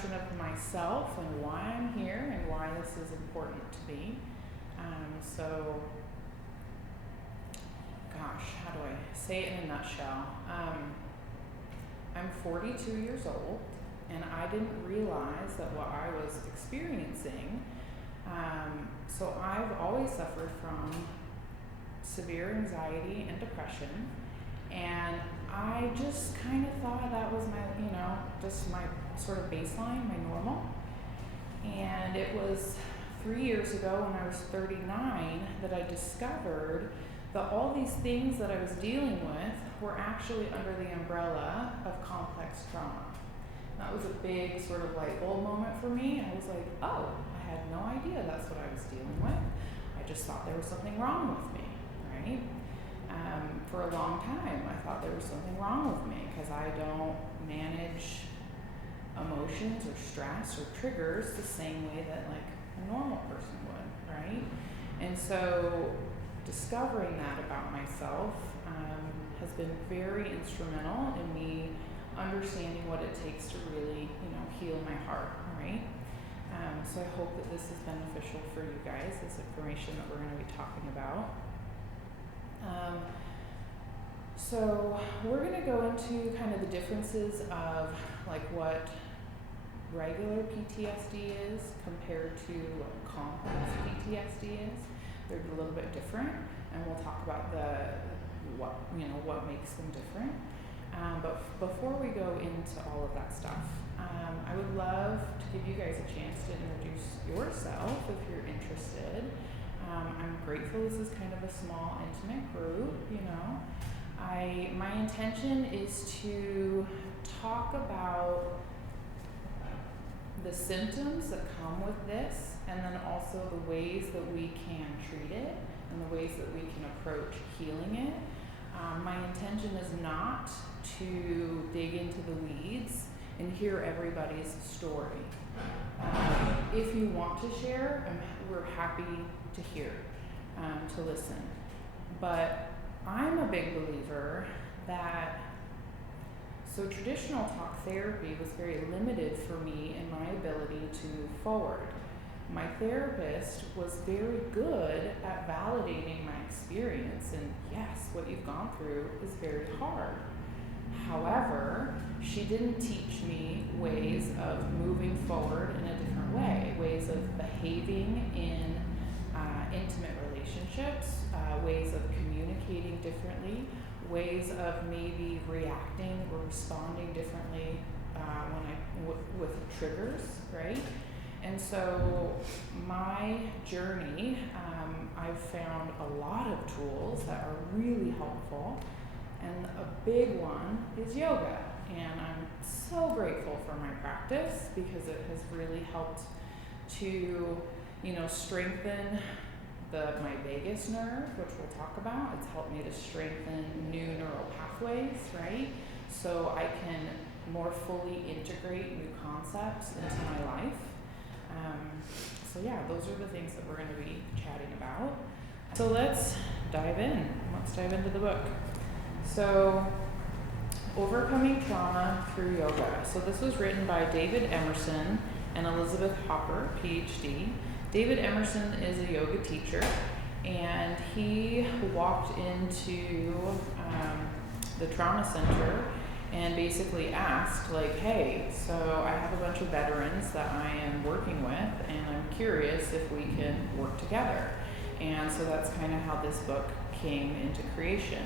introduction of myself and why I'm here and why this is important to me. So, gosh, how do I say it in a nutshell? I'm 42 years old, and I didn't realize that what I was experiencing, so I've always suffered from severe anxiety and depression, and I just kind of thought that was my, just my sort of baseline, my normal. And it was 3 years ago when I was 39 that I discovered that all these things that I was dealing with were actually under the umbrella of complex trauma. That was a big sort of light bulb moment for me. I was like, oh, I had no idea that's what I was dealing with. I just thought there was something wrong with me, right? For a long time, I thought there was something wrong with me because I don't manage emotions or stress or triggers the same way that like a normal person would, right? And so discovering that about myself has been very instrumental in me understanding what it takes to really, heal my heart, right? So I hope that this is beneficial for you guys, this information that we're going to be talking about. So we're going to go into kind of the differences of like what regular PTSD is compared to what complex PTSD is. They're a little bit different, and we'll talk about what makes them different. But before we go into all of that stuff, I would love to give you guys a chance to introduce yourself if you're interested. I'm grateful this is kind of a small, intimate group, my intention is to talk about the symptoms that come with this, and then also the ways that we can treat it and the ways that we can approach healing it. My intention is not to dig into the weeds and hear everybody's story. If you want to share, we're happy to hear, to listen. But I'm a big believer that, so traditional talk therapy was very limited for me in my ability to move forward. My therapist was very good at validating my experience, and yes, what you've gone through is very hard. However, she didn't teach me ways of moving forward in a different way, ways of behaving in intimate relationships, ways of communicating differently, ways of maybe reacting or responding differently with triggers, right? And so my journey, I've found a lot of tools that are really helpful, and a big one is yoga. And I'm so grateful for my practice because it has really helped to, strengthen my vagus nerve, which we'll talk about. It's helped me to strengthen new neural pathways, right? So I can more fully integrate new concepts into my life. So yeah, those are the things that we're going to be chatting about. So let's dive in. Let's dive into the book. So, Overcoming Trauma Through Yoga. So this was written by David Emerson and Elizabeth Hopper, PhD. David Emerson is a yoga teacher, and he walked into the trauma center and basically asked, like, hey, so I have a bunch of veterans that I am working with, and I'm curious if we can work together. And so that's kind of how this book came into creation.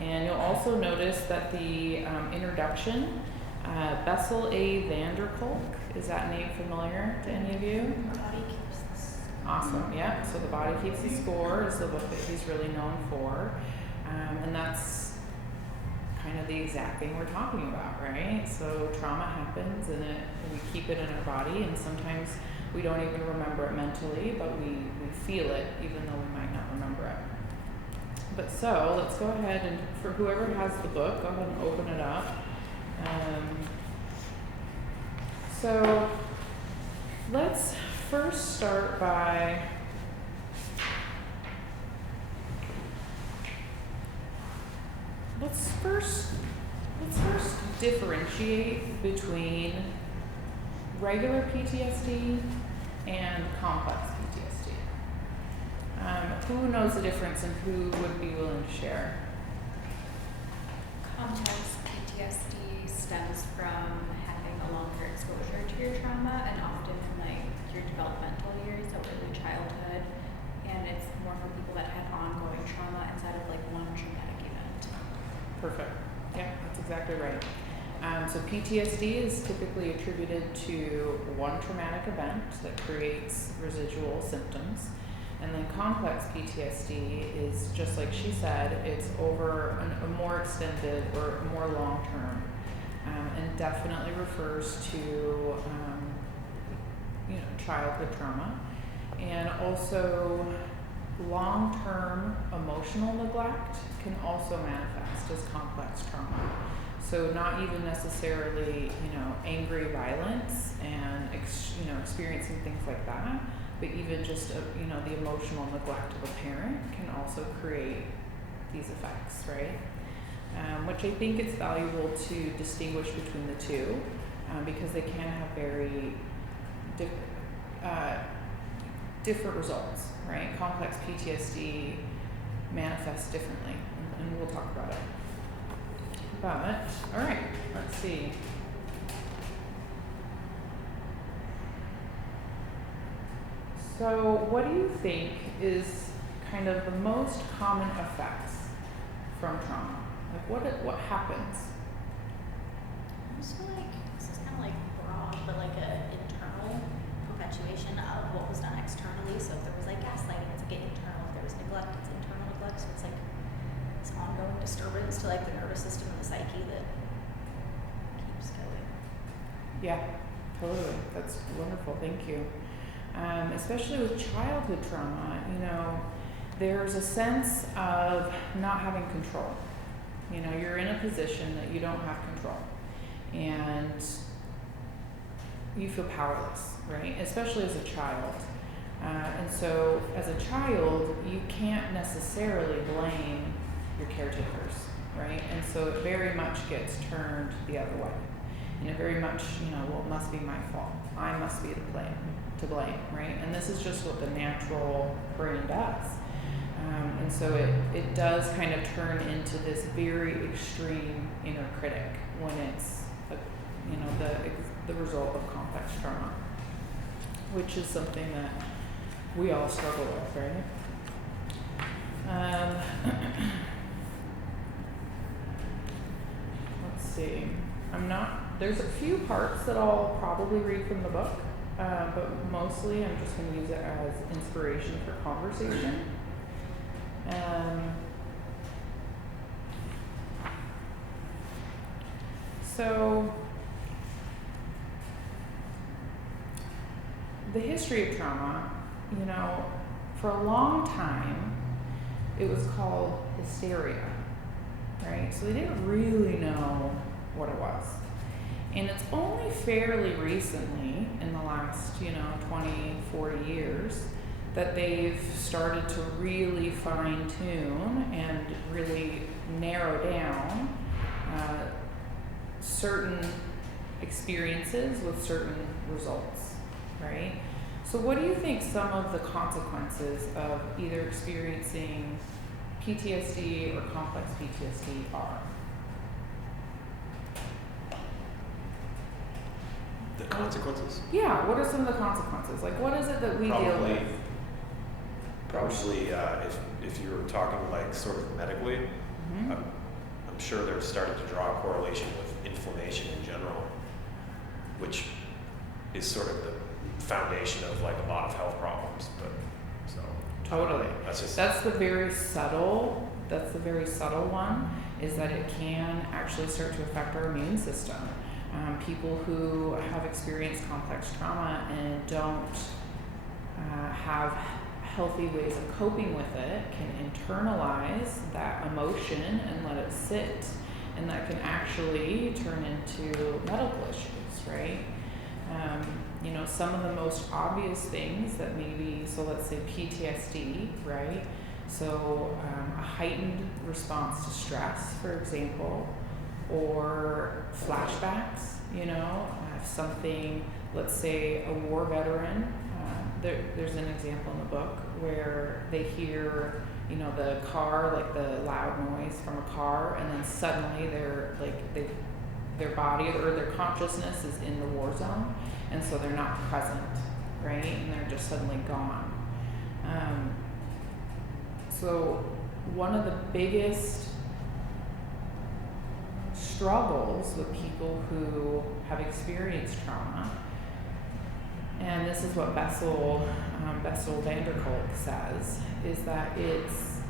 And you'll also notice that the introduction, Bessel A. Vanderkolk, is that name familiar to any of you? Body Keeps the Score. Awesome, yeah. So The Body Keeps the Score is the book that he's really known for. And that's kind of the exact thing we're talking about, right? So trauma happens and we keep it in our body, and sometimes we don't even remember it mentally, but we feel it even though we might not remember it. But so let's go ahead and, for whoever has the book, go ahead and open it up. So let's first start by let's first differentiate between regular PTSD and complex PTSD. Who knows the difference and who would be willing to share? Complex PTSD stems from having a longer exposure to your trauma, and often in like your developmental years, so early childhood, and it's more for people that have ongoing trauma instead of like one traumatic event. Perfect. Yeah, that's exactly right. So PTSD is typically attributed to one traumatic event that creates residual symptoms. And then complex PTSD is, just like she said, it's over a more extended or more long-term, and definitely refers to childhood trauma, and also long-term emotional neglect can also manifest as complex trauma. So not even necessarily angry violence and experiencing things like that, but even just the emotional neglect of a parent can also create these effects, right? Which I think it's valuable to distinguish between the two, because they can have very different results, right? Complex PTSD manifests differently, and we'll talk about it. But, all right, let's see. So what do you think is kind of the most common effects from trauma? Like what happens? I just feel like this is kind of like broad, but like an internal perpetuation of what was done externally. So if there was like gaslighting, it's like internal. If there was neglect, it's internal neglect. So it's like this ongoing disturbance to like the nervous system and the psyche that keeps going. Yeah, totally. That's wonderful. Thank you. Especially with childhood trauma, there's a sense of not having control. You're in a position that you don't have control, and you feel powerless, right? Especially as a child. And so as a child, you can't necessarily blame your caretakers, right? And so it very much gets turned the other way. And it very much, well, it must be my fault. I must be to blame, right? And this is just what the natural brain does. And so it does kind of turn into this very extreme inner critic when it's, the result of complex trauma, which is something that we all struggle with, right? Let's see. There's a few parts that I'll probably read from the book, but mostly I'm just going to use it as inspiration for conversation. So the history of trauma, for a long time, it was called hysteria, right? So they didn't really know what it was. And it's only fairly recently, in the last, 20, 40 years, that they've started to really fine-tune and really narrow down certain experiences with certain results, right? So what do you think some of the consequences of either experiencing PTSD or complex PTSD are? The consequences? Yeah, what are some of the consequences? Like, what is it that we deal with? Probably, if you were talking like sort of medically, Mm-hmm. I'm sure they're starting to draw a correlation with inflammation in general, which is sort of the foundation of like a lot of health problems. But so Totally. That's the very subtle one, is that it can actually start to affect our immune system. People who have experienced complex trauma and don't have healthy ways of coping with it can internalize that emotion and let it sit, and that can actually turn into medical issues, right? Some of the most obvious things that so let's say PTSD, right? So a heightened response to stress, for example, or flashbacks, if something, let's say a war veteran, there's an example in the book where they hear, you know, the car, like the loud noise from a car, and then suddenly their body or their consciousness is in the war zone, and so they're not present, right? And they're just suddenly gone. So one of the biggest struggles with people who have experienced trauma, and this is what Bessel van der Kolk says, is that it's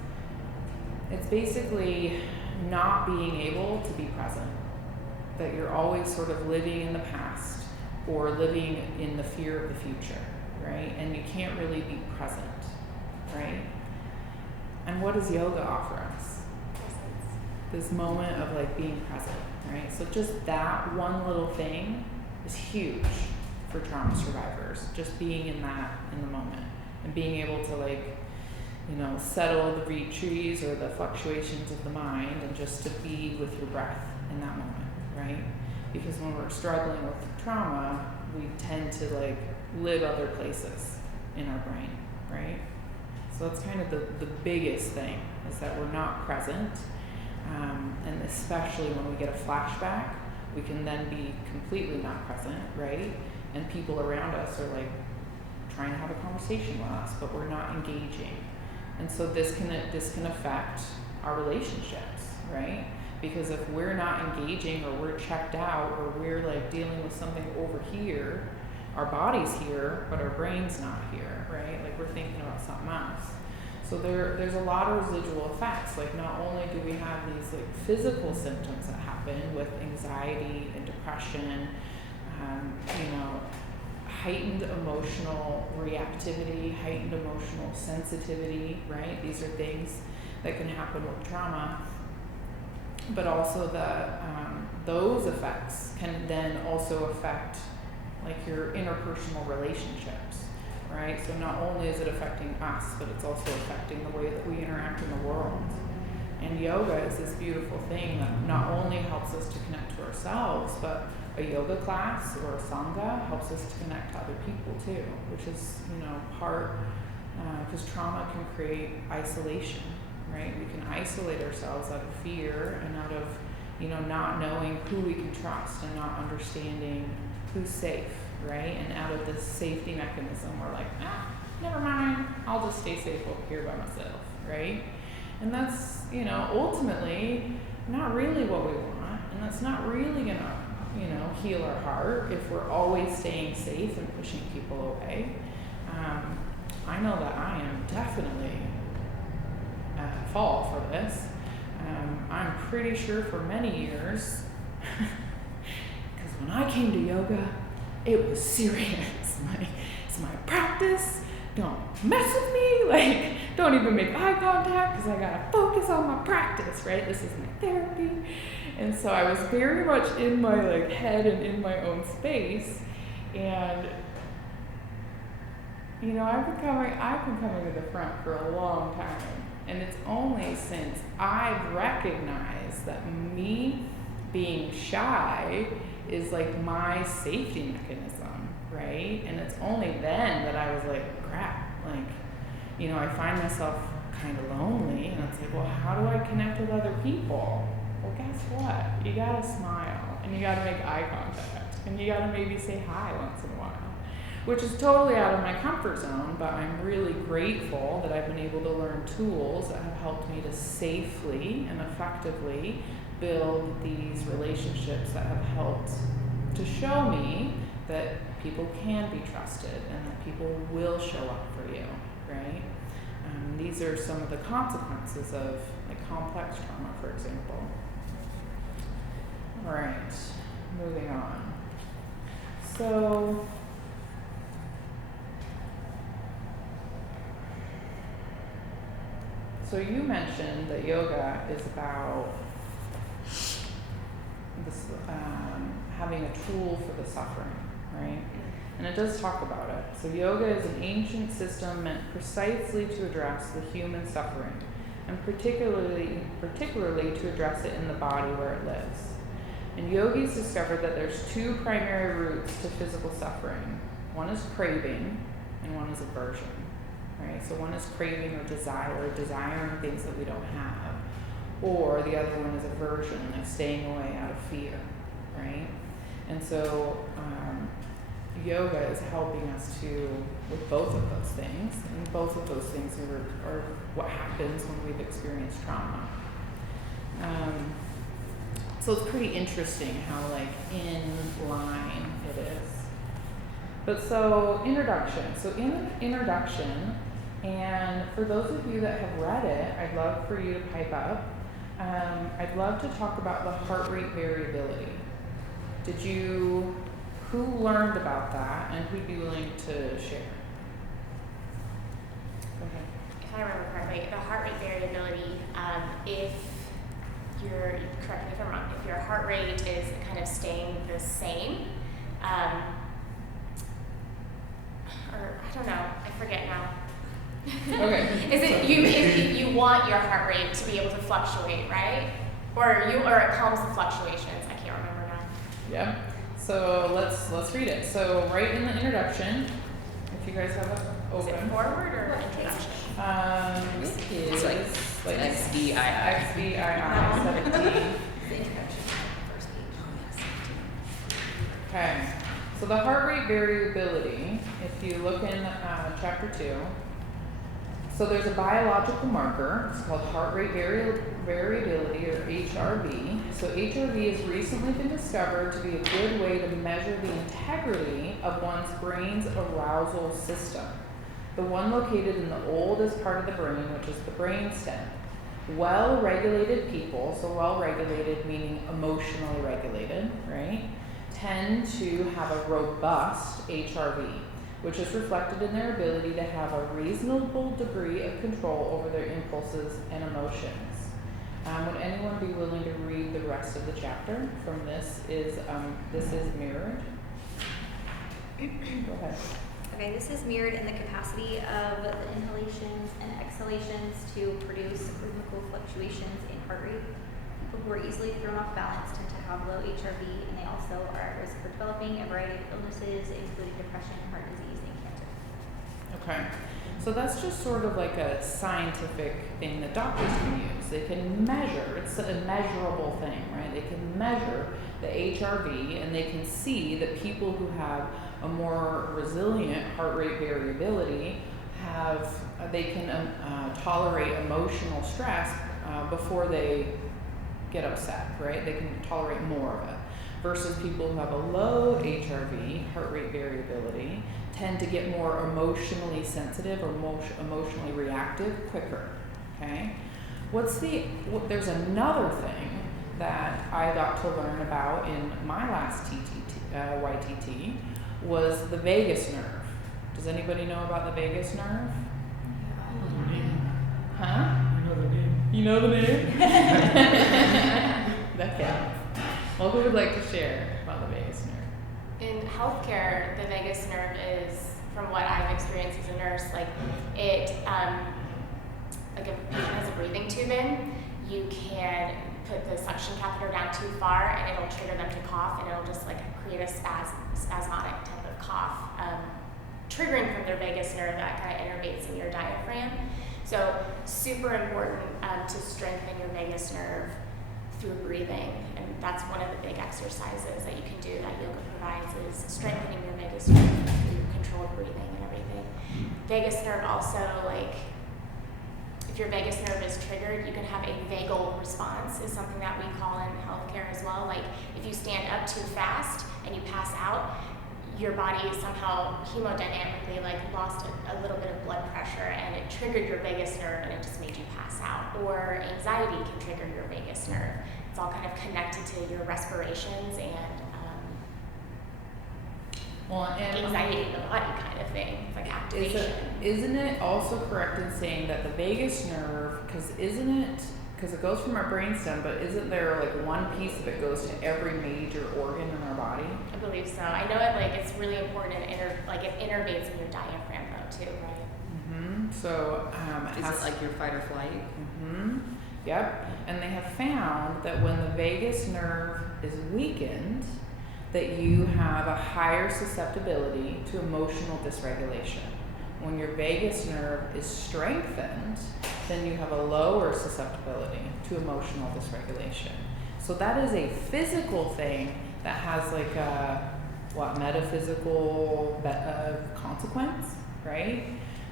basically not being able to be present, that you're always sort of living in the past or living in the fear of the future, right? And you can't really be present, right? And what does yoga offer us? This moment of like being present, right? So just that one little thing is huge for trauma survivors, just being in the moment and being able to, like, you know, settle the retreats or the fluctuations of the mind and just to be with your breath in that moment, right? Because when we're struggling with trauma, we tend to like live other places in our brain, right? So that's kind of the biggest thing, is that we're not present. And especially when we get a flashback, we can then be completely not present, right? And people around us are like trying to have a conversation with us, but we're not engaging. And so this can affect our relationships, right? Because if we're not engaging, or we're checked out, or we're like dealing with something over here, our body's here, but our brain's not here, right? Like we're thinking about something else. So there's a lot of residual effects. Like not only do we have these like physical symptoms that happen with anxiety and depression, you know, heightened emotional reactivity, heightened emotional sensitivity, right? These are things that can happen with trauma. But also those effects can then also affect like your interpersonal relationships, right? So not only is it affecting us, but it's also affecting the way that we interact in the world. And yoga is this beautiful thing that not only helps us to connect to ourselves, but a yoga class or a sangha helps us to connect to other people too, which is, you know, part, because trauma can create isolation, right? We can isolate ourselves out of fear and out of, you know, not knowing who we can trust and not understanding who's safe, right? And out of this safety mechanism, we're like, never mind, I'll just stay safe over here by myself, right? And that's, you know, ultimately not really what we want, and that's not really gonna, you know, heal our heart if we're always staying safe and pushing people away. I know that I am definitely at fault for this. I'm pretty sure for many years, because when I came to yoga, it was serious. Like, it's my practice. Don't mess with me. Like, don't even make eye contact because I gotta focus on my practice, right? This is my therapy. And so I was very much in my like head and in my own space. And you know, I've been coming to the front for a long time. And it's only since I've recognized that me being shy is like my safety mechanism, right? And it's only then that I was like, crap, like, you know, I find myself kind of lonely, and it's like, well, how do I connect with other people? Well, guess what? You gotta smile, and you gotta make eye contact, and you gotta maybe say hi once in a while, which is totally out of my comfort zone, but I'm really grateful that I've been able to learn tools that have helped me to safely and effectively build these relationships that have helped to show me that people can be trusted and that people will show up for you, right? These are some of the consequences of like complex trauma, for example. All right, moving on. So you mentioned that yoga is about this, having a tool for the suffering, right? And it does talk about it. So yoga is an ancient system meant precisely to address the human suffering, and particularly to address it in the body where it lives. And yogis discovered that there's two primary roots to physical suffering. One is craving, and one is aversion. Right? So one is craving or desire, desiring things that we don't have. Or the other one is aversion, like staying away out of fear. Right? And so yoga is helping us with both of those things. And both of those things are what happens when we've experienced trauma. So it's pretty interesting how like in line it is. But so introduction. So in introduction, and for those of you that have read it, I'd love for you to pipe up. I'd love to talk about the heart rate variability. Who learned about that, and who'd be willing to share? Go ahead. If I remember correctly, the heart rate variability, correct me if I'm wrong, if your heart rate is kind of staying the same, or I don't know, I forget now. Okay. You want your heart rate to be able to fluctuate, right? Or it calms the fluctuations. I can't remember now. Yeah. So let's read it. So right in the introduction, if you guys have it open. Is it forward or introduction? It It's like is XVII. XVII 17. The introduction on the first page. Okay. So the heart rate variability, if you look in chapter 2, so there's a biological marker. It's called heart rate variability, or HRV. So HRV has recently been discovered to be a good way to measure the integrity of one's brain's arousal system, the one located in the oldest part of the brain, which is the brainstem. Well-regulated people, so well-regulated meaning emotionally regulated, right, tend to have a robust HRV, which is reflected in their ability to have a reasonable degree of control over their impulses and emotions. Would anyone be willing to read the rest of the chapter from this? Is mirrored. Go ahead. Okay, this is mirrored in the capacity of the inhalations and exhalations to produce rhythmical fluctuations in heart rate. People who are easily thrown off balance tend to have low HRV, and they also are at risk for developing a variety of illnesses, including depression, heart disease, and cancer. Okay. So that's just sort of like a scientific thing that doctors can use. They can measure, it's a measurable thing, right? They can measure the HRV, and they can see that people who have a more resilient heart rate variability they can tolerate emotional stress before they get upset, right? They can tolerate more of it. Versus people who have a low HRV, heart rate variability, tend to get more emotionally sensitive or emotionally reactive quicker, okay? There's another thing that I got to learn about in my last YTT was the vagus nerve. Does anybody know about the vagus nerve? Huh? You know the name? That counts. Well, who would like to share about the vagus nerve? In healthcare, the vagus nerve is, from what I've experienced as a nurse, like it, like if a patient has a breathing tube in, you can put the suction catheter down too far and it'll trigger them to cough, and it'll just like create a spasmodic type of cough, triggering from their vagus nerve that kind of innervates in your diaphragm. So super important to strengthen your vagus nerve through breathing, and that's one of the big exercises that you can do that yoga provides, is strengthening your vagus nerve through controlled breathing and everything. Vagus nerve also, like, if your vagus nerve is triggered, you can have a vagal response, is something that we call in healthcare as well. Like if you stand up too fast and you pass out, your body somehow hemodynamically like lost a little bit of blood pressure, and it triggered your vagus nerve and it just made you pass out. Or anxiety can trigger your vagus nerve. It's all kind of connected to your respirations and anxiety in the body kind of thing. It's like activation. Isn't it also correct in saying that the vagus nerve, because it goes from our brainstem, but isn't there like one piece of it goes to every major organ in our body? I believe so. I know it's really important and it innervates in your diaphragm though too, right? Mm-hmm. So Is it like your fight or flight? Mm-hmm. Yep. And they have found that when the vagus nerve is weakened, that you have a higher susceptibility to emotional dysregulation. When your vagus nerve is strengthened, then you have a lower susceptibility to emotional dysregulation. So that is a physical thing that has like a metaphysical consequence, right?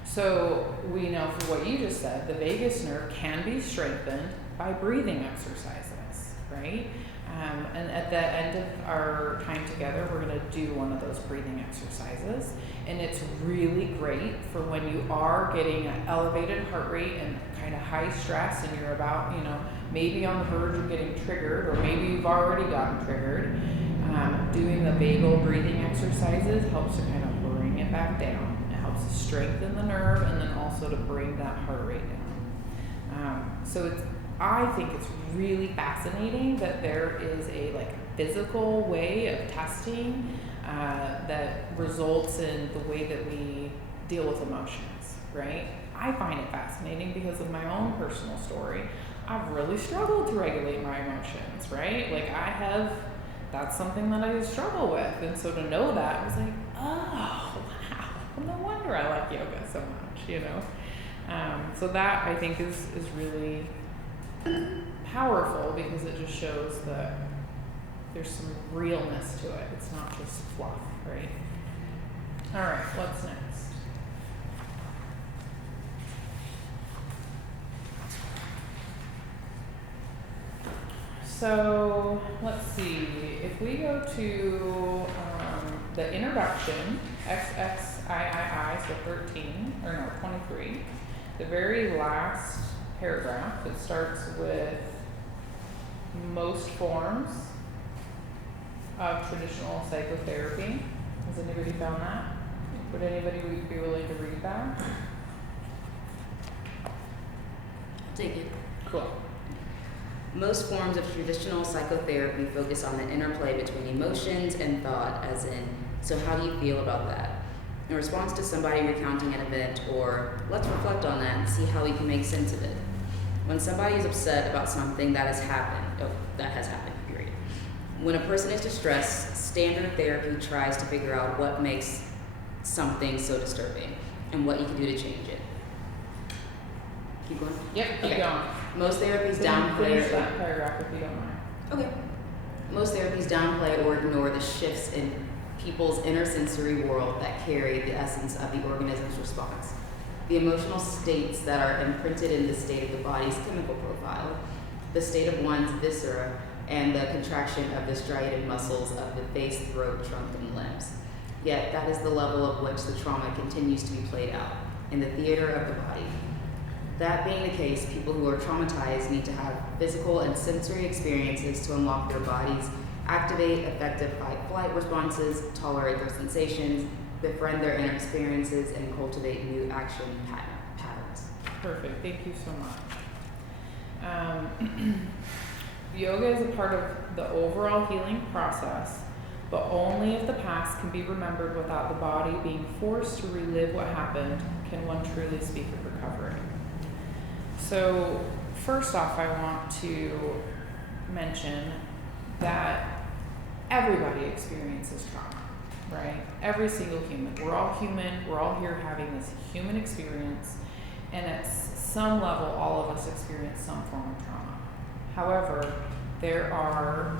So we know from what you just said, the vagus nerve can be strengthened by breathing exercises, right? And at the end of our time together, we're going to do one of those breathing exercises. And it's really great for when you are getting an elevated heart rate and kind of high stress and you're about, maybe on the verge of getting triggered, or maybe you've already gotten triggered. Doing the vagal breathing exercises helps to kind of bring it back down. It helps to strengthen the nerve and then also to bring that heart rate down. I think it's really fascinating that there is a physical way of testing that results in the way that we deal with emotions, right? I find it fascinating because of my own personal story. I've really struggled to regulate my emotions, right? That's something that I struggle with. And so to know that, I was like, oh, wow, no wonder I like yoga so much, So that I think is really powerful because it just shows that there's some realness to it. It's not just fluff, right? All right, what's next? So let's see, if we go to the introduction, XXIII, so 23, the very last paragraph, it starts with most forms of traditional psychotherapy. Has anybody found that? Would anybody be willing to read that? Take it. Cool. Most forms of traditional psychotherapy focus on the interplay between emotions and thought, as in, so how do you feel about that? In response to somebody recounting an event, or let's reflect on that and see how we can make sense of it. When somebody is upset about something that has happened, period. When a person is distressed, standard therapy tries to figure out what makes something so disturbing and what you can do to change it. Keep going? Yep, keep going. Most therapies Finish that paragraph if you don't mind. Okay. Most therapies downplay or ignore the shifts in people's inner sensory world that carry the essence of the organism's response. The emotional states that are imprinted in the state of the body's chemical profile, the state of one's viscera, and the contraction of the striated muscles of the face, throat, trunk, and limbs. Yet that is the level of which the trauma continues to be played out, in the theater of the body. That being the case, people who are traumatized need to have physical and sensory experiences to unlock their bodies, activate effective fight-flight responses, tolerate their sensations, befriend their inner experiences, and cultivate new action patterns. Perfect. Thank you so much. Yoga is a part of the overall healing process, but only if the past can be remembered without the body being forced to relive what happened can one truly speak of recovery. So first off, I want to mention that everybody experiences trauma, right? Every single human. We're all human. We're all here having this human experience, and at some level, all of us experience some form of trauma. However, there are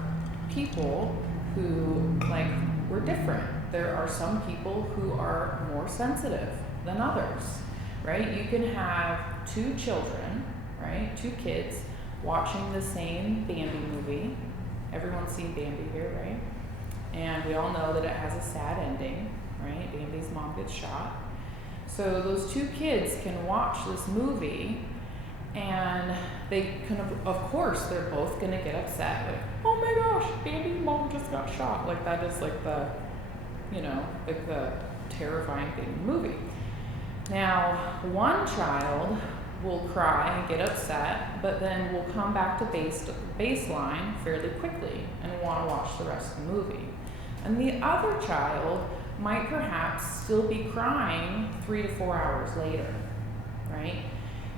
people who, we're different. There are some people who are more sensitive than others, right? You can have two children, right? Two kids watching the same Bambi movie. Everyone's seen Bambi here, right? And we all know that it has a sad ending, right? Bambi's mom gets shot. So those two kids can watch this movie and they can, of course, they're both gonna get upset. Oh my gosh, Bambi's mom just got shot. That is the terrifying thing in the movie. Now, one child will cry and get upset, but then will come back to baseline fairly quickly and want to watch the rest of the movie. And the other child might perhaps still be crying 3 to 4 hours later, right?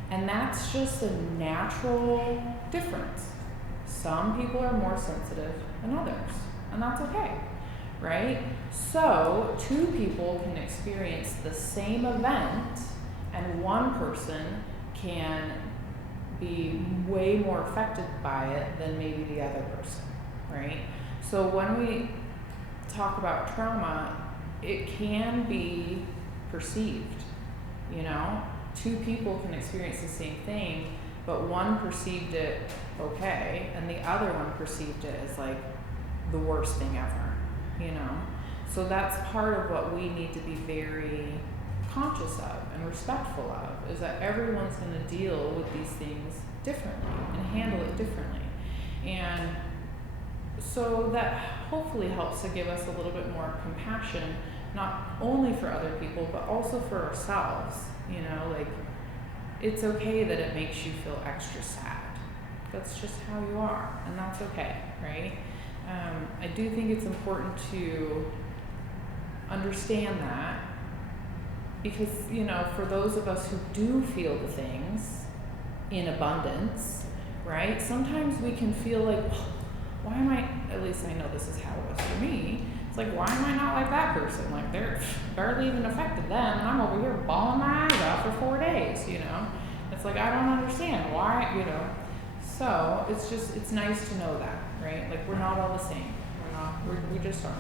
And that's just a natural difference. Some people are more sensitive than others, and that's okay, right? So, two people can experience the same event, and one person can be way more affected by it than maybe the other person, right? So when we talk about trauma, it can be perceived, you know? Two people can experience the same thing, but one perceived it okay, and the other one perceived it as like the worst thing ever, you know? So that's part of what we need to be very conscious of and respectful of, is that everyone's going to deal with these things differently and handle it differently. And so that hopefully helps to give us a little bit more compassion, not only for other people, but also for ourselves. You know, like, it's okay that it makes you feel extra sad. That's just how you are, and that's okay, right? I do think it's important to understand that, because, you know, for those of us who do feel the things in abundance, right, sometimes we can feel like, why am I, at least I know this is how it was for me, it's like, why am I not like that person? Like, they're barely even affected them, and I'm over here bawling my eyes out for 4 days, you know? It's like, I don't understand why, you know? So, it's just, it's nice to know that, right? Like, we're not all the same. We just aren't.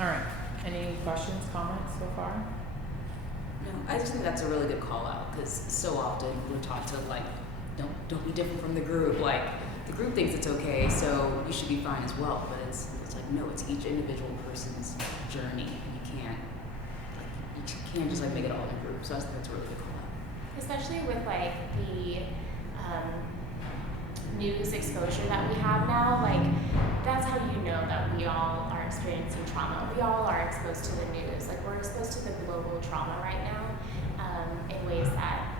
All right. Any questions, comments so far? No, I just think that's a really good call out, because so often we're taught to, like, don't be different from the group. Like, the group thinks it's okay, so you should be fine as well. But it's like, no, it's each individual person's journey, and you can't just like make it all in a group. So I think that's a really good call out. Especially with like the news exposure that we have now, like that's how you know that we all are experiencing trauma. We all are exposed to the news. Like we're exposed to the global trauma right now in ways that,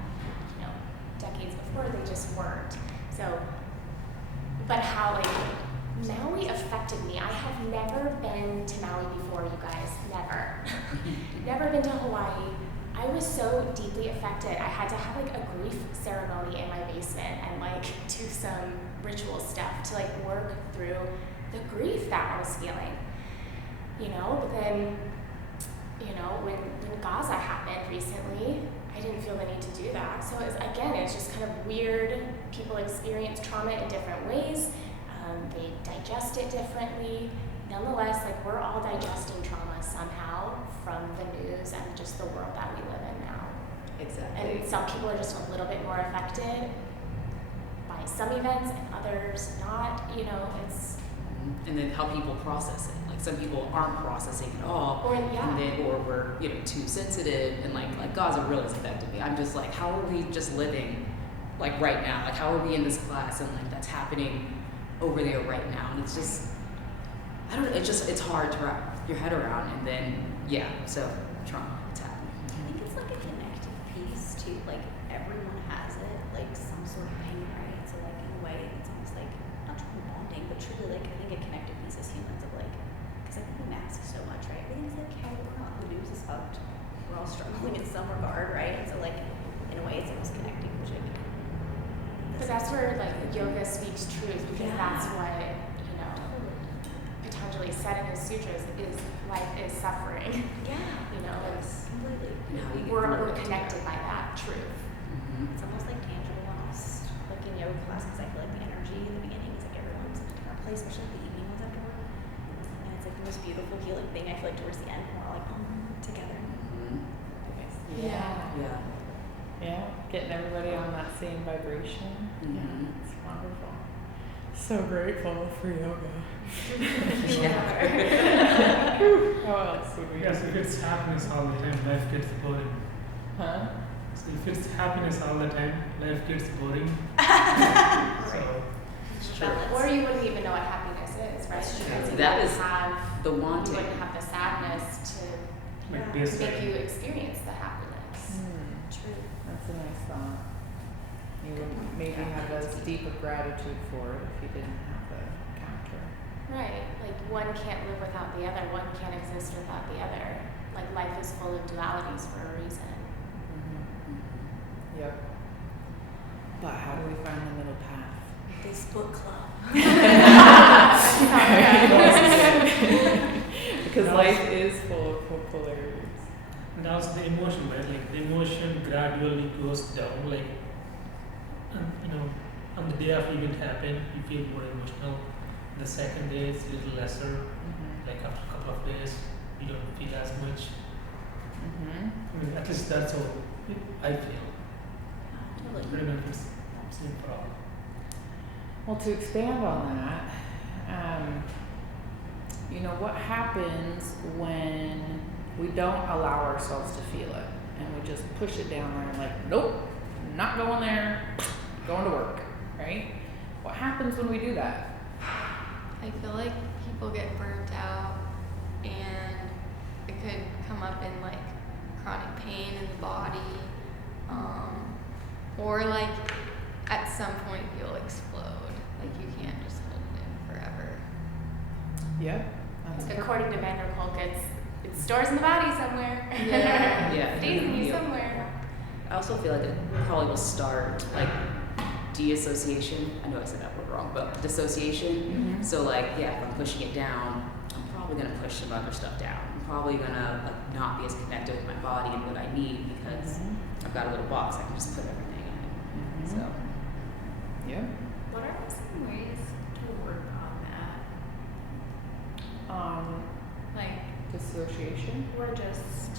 you know, decades before they just weren't. So, but how like Maui affected me. I have never been to Maui before, you guys. Never. Never been to Hawaii. I was so deeply affected. I had to have like a grief ceremony in my basement and like do some ritual stuff to like work through the grief that I was feeling. You know, but then, you know, when Gaza happened recently, I didn't feel the need to do that. So it's just kind of weird. People experience trauma in different ways. They digest it differently. Nonetheless, like we're all digesting trauma somehow from the news and just the world that we live in now. Exactly. And some people are just a little bit more affected by some events and others not, you know, it's... And then how people process it. Like some people aren't processing at all. Or, yeah. Or we're, you know, too sensitive, and like Gaza really has affected me. I'm just like, how are we just living like right now? Like how are we in this class and like that's happening over there right now? And it's just, I don't know, it's hard to wrap your head around, and then, yeah, so trauma, it's happening. I think it's like a connective piece too, like everyone has it, like some sort of pain, right? So like in a way, it's almost like, not truly bonding, but truly like, I think a connective piece as humans of like, because I think we mask so much, right? Everything's like, hey, we're not, the news is fucked. We're all struggling in some regard, right? And so like, in a way, it's almost connecting, which I think. But that's where like yoga speaks truth, because that's what, you know, Patanjali said in his sutras is life is suffering. Yeah. You know, it's completely. And how you get we're through it connected together. by that truth. It's almost like tangible, almost like in yoga class, because I feel like the energy in the beginning is like everyone's in a different place, especially like the evening ones after work. And it's like the most beautiful healing thing. I feel like towards the end, we're all like, together. Yeah. Yeah. Yeah, getting everybody on that same vibration. Mhm. Yeah, it's wonderful. So grateful for yoga. Oh, it's so good. Yes, if it's happiness all the time, life gets boring. Huh? So if it's happiness all the time, life gets boring. So Balance. Or you wouldn't even know what happiness is, right? Because you That wouldn't is have the you wanting. wouldn't have the sadness to like Yeah. this, make you experience the happiness. True. That's a nice thought. You wouldn't maybe have as deep of gratitude for it if you didn't have the counter. Right. Like one can't live without the other, one can't exist without the other. Like life is full of dualities for a reason. Yep. But how do we find the middle path? this book club. Because life is full of polarities. And also the emotion, right? Like the emotion gradually goes down. Like, on the day of event happen, you feel more emotional. The second day it's a little lesser. Like after a couple of days, you don't feel as much. I mean, at least that's how I feel. Totally. Pretty much it's same problem. Well, to expand on that, what happens when we don't allow ourselves to feel it and we just push it down there and like, nope, not going there, going to work, right? What happens when we do that? I feel like people get burnt out and it could come up in like chronic pain in the body, or like at some point you'll explode. Like you can't just hold it in forever. Yeah. According to Van der Kolk, it stores in the body somewhere. Yeah. Yeah. Stays in you somewhere. I also feel like it probably will start like deassociation. I know I said that word wrong, but dissociation. So like, if I'm pushing it down, I'm probably gonna push some other stuff down. I'm probably gonna like not be as connected with my body and what I need because I've got a little box I can just put everything in. So Yeah. What are some ways to work on that? Like, Dissociation. or just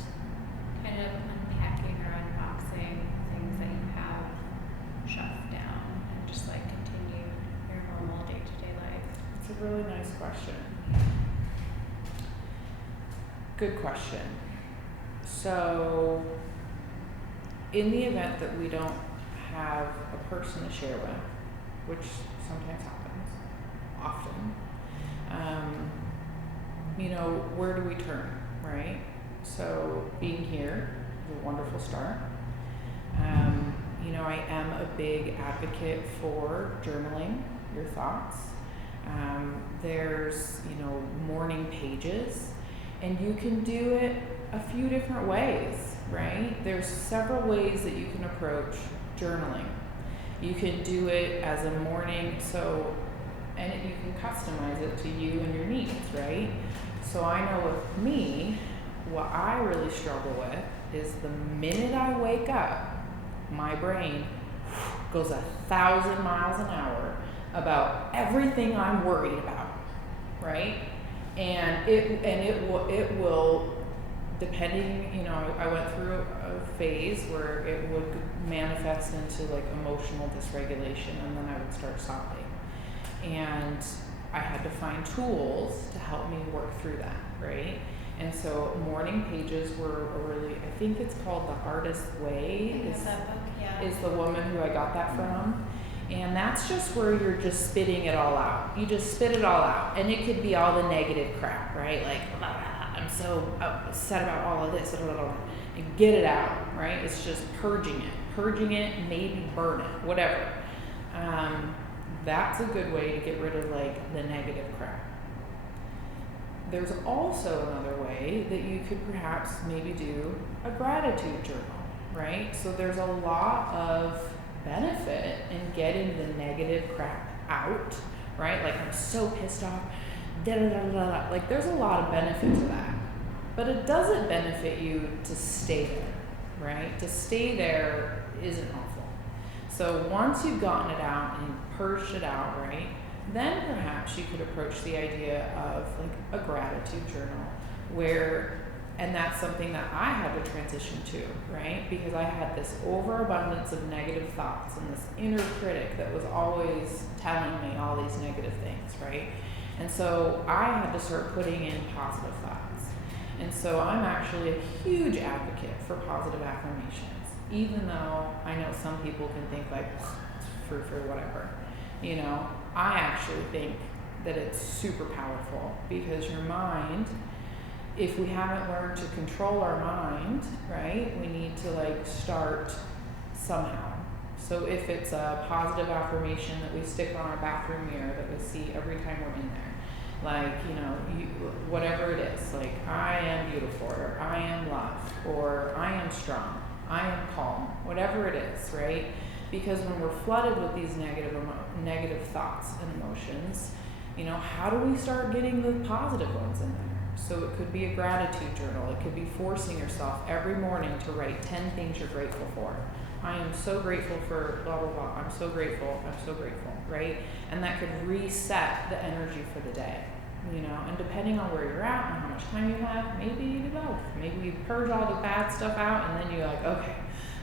kind of unpacking or unboxing things that you have shoved down and just like continue your normal day-to-day life. It's a really nice question. Good question. So, in the event that we don't have a person to share with, which sometimes happens, often, where do we turn, right? So, being here is a wonderful start. I am a big advocate for journaling your thoughts. There's, morning pages, and you can do it a few different ways, right? There's several ways that you can approach journaling. You can do it as a morning, and you can customize it to you and your needs, right? So I know with me, what I really struggle with is the minute I wake up, my brain goes 1,000 miles an hour about everything I'm worried about, right? And it will, depending, I went through a phase where it would manifest into like emotional dysregulation, and then I would start sobbing. And I had to find tools to help me work through that, right? And so morning pages were a really, I think it's called The Artist's Way. Is that book? Yeah. Is the woman who I got that from. And that's just where you're just spitting it all out. You just spit it all out. And it could be all the negative crap, right? Like, I'm so upset about all of this, and get it out, right? It's just purging it, maybe burn it, whatever. That's a good way to get rid of like the negative crap. There's also another way that you could perhaps maybe do a gratitude journal, right? So there's a lot of benefit in getting the negative crap out, right? Like, I'm so pissed off, like there's a lot of benefit to that. But it doesn't benefit you to stay there, right? To stay there isn't helpful. So once you've gotten it out and purged it out, right, then perhaps you could approach the idea of like a gratitude journal and that's something that I had to transition to, right? Because I had this overabundance of negative thoughts and this inner critic that was always telling me all these negative things, right? And so I had to start putting in positive thoughts. And so I'm actually a huge advocate for positive affirmations, even though I know some people can think like, it's for whatever. I actually think that it's super powerful because your mind, if we haven't learned to control our mind, right, we need to like start somehow. So if it's a positive affirmation that we stick on our bathroom mirror that we see every time we're in there, like, whatever it is, like, I am beautiful, or I am loved, or I am strong, I am calm, whatever it is, right? Because when we're flooded with these negative thoughts and emotions, how do we start getting the positive ones in there? So it could be a gratitude journal. It could be forcing yourself every morning to write 10 things you're grateful for. I am so grateful for blah, blah, blah. I'm so grateful, right? And that could reset the energy for the day, and depending on where you're at and how much time you have, maybe you do both. Maybe you purge all the bad stuff out and then you're like, okay,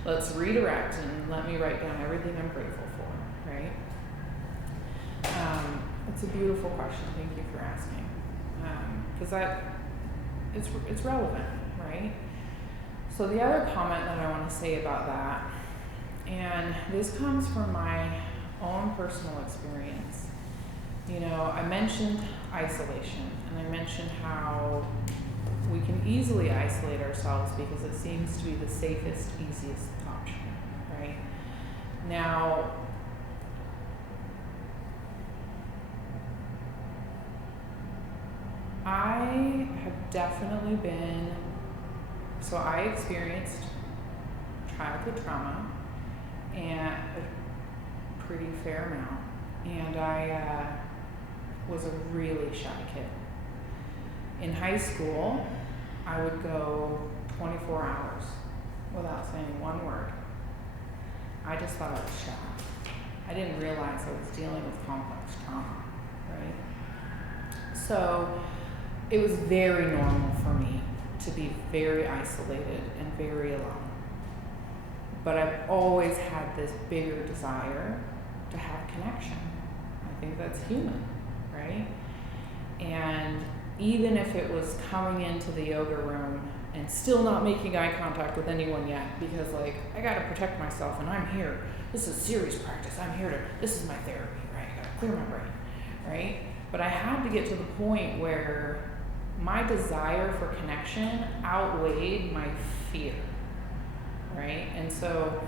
let's redirect and let me write down everything I'm grateful for, right? It's a beautiful question. Thank you for asking. Because it's relevant, right? So the other comment that I want to say about that, and this comes from my own personal experience. I mentioned isolation, and I mentioned how we can easily isolate ourselves because it seems to be the safest, easiest option, right? Now, I have definitely I experienced childhood trauma and a pretty fair amount, and I was a really shy kid. In high school, I would go 24 hours without saying one word. I just thought I was shy. I didn't realize I was dealing with complex trauma, right? So it was very normal for me to be very isolated and very alone. But I've always had this bigger desire to have connection. I think that's human, right? And even if it was coming into the yoga room and still not making eye contact with anyone yet, because I gotta protect myself and I'm here. This is serious practice. This is my therapy, right? I gotta clear my brain, right? But I had to get to the point where my desire for connection outweighed my fear, right? And so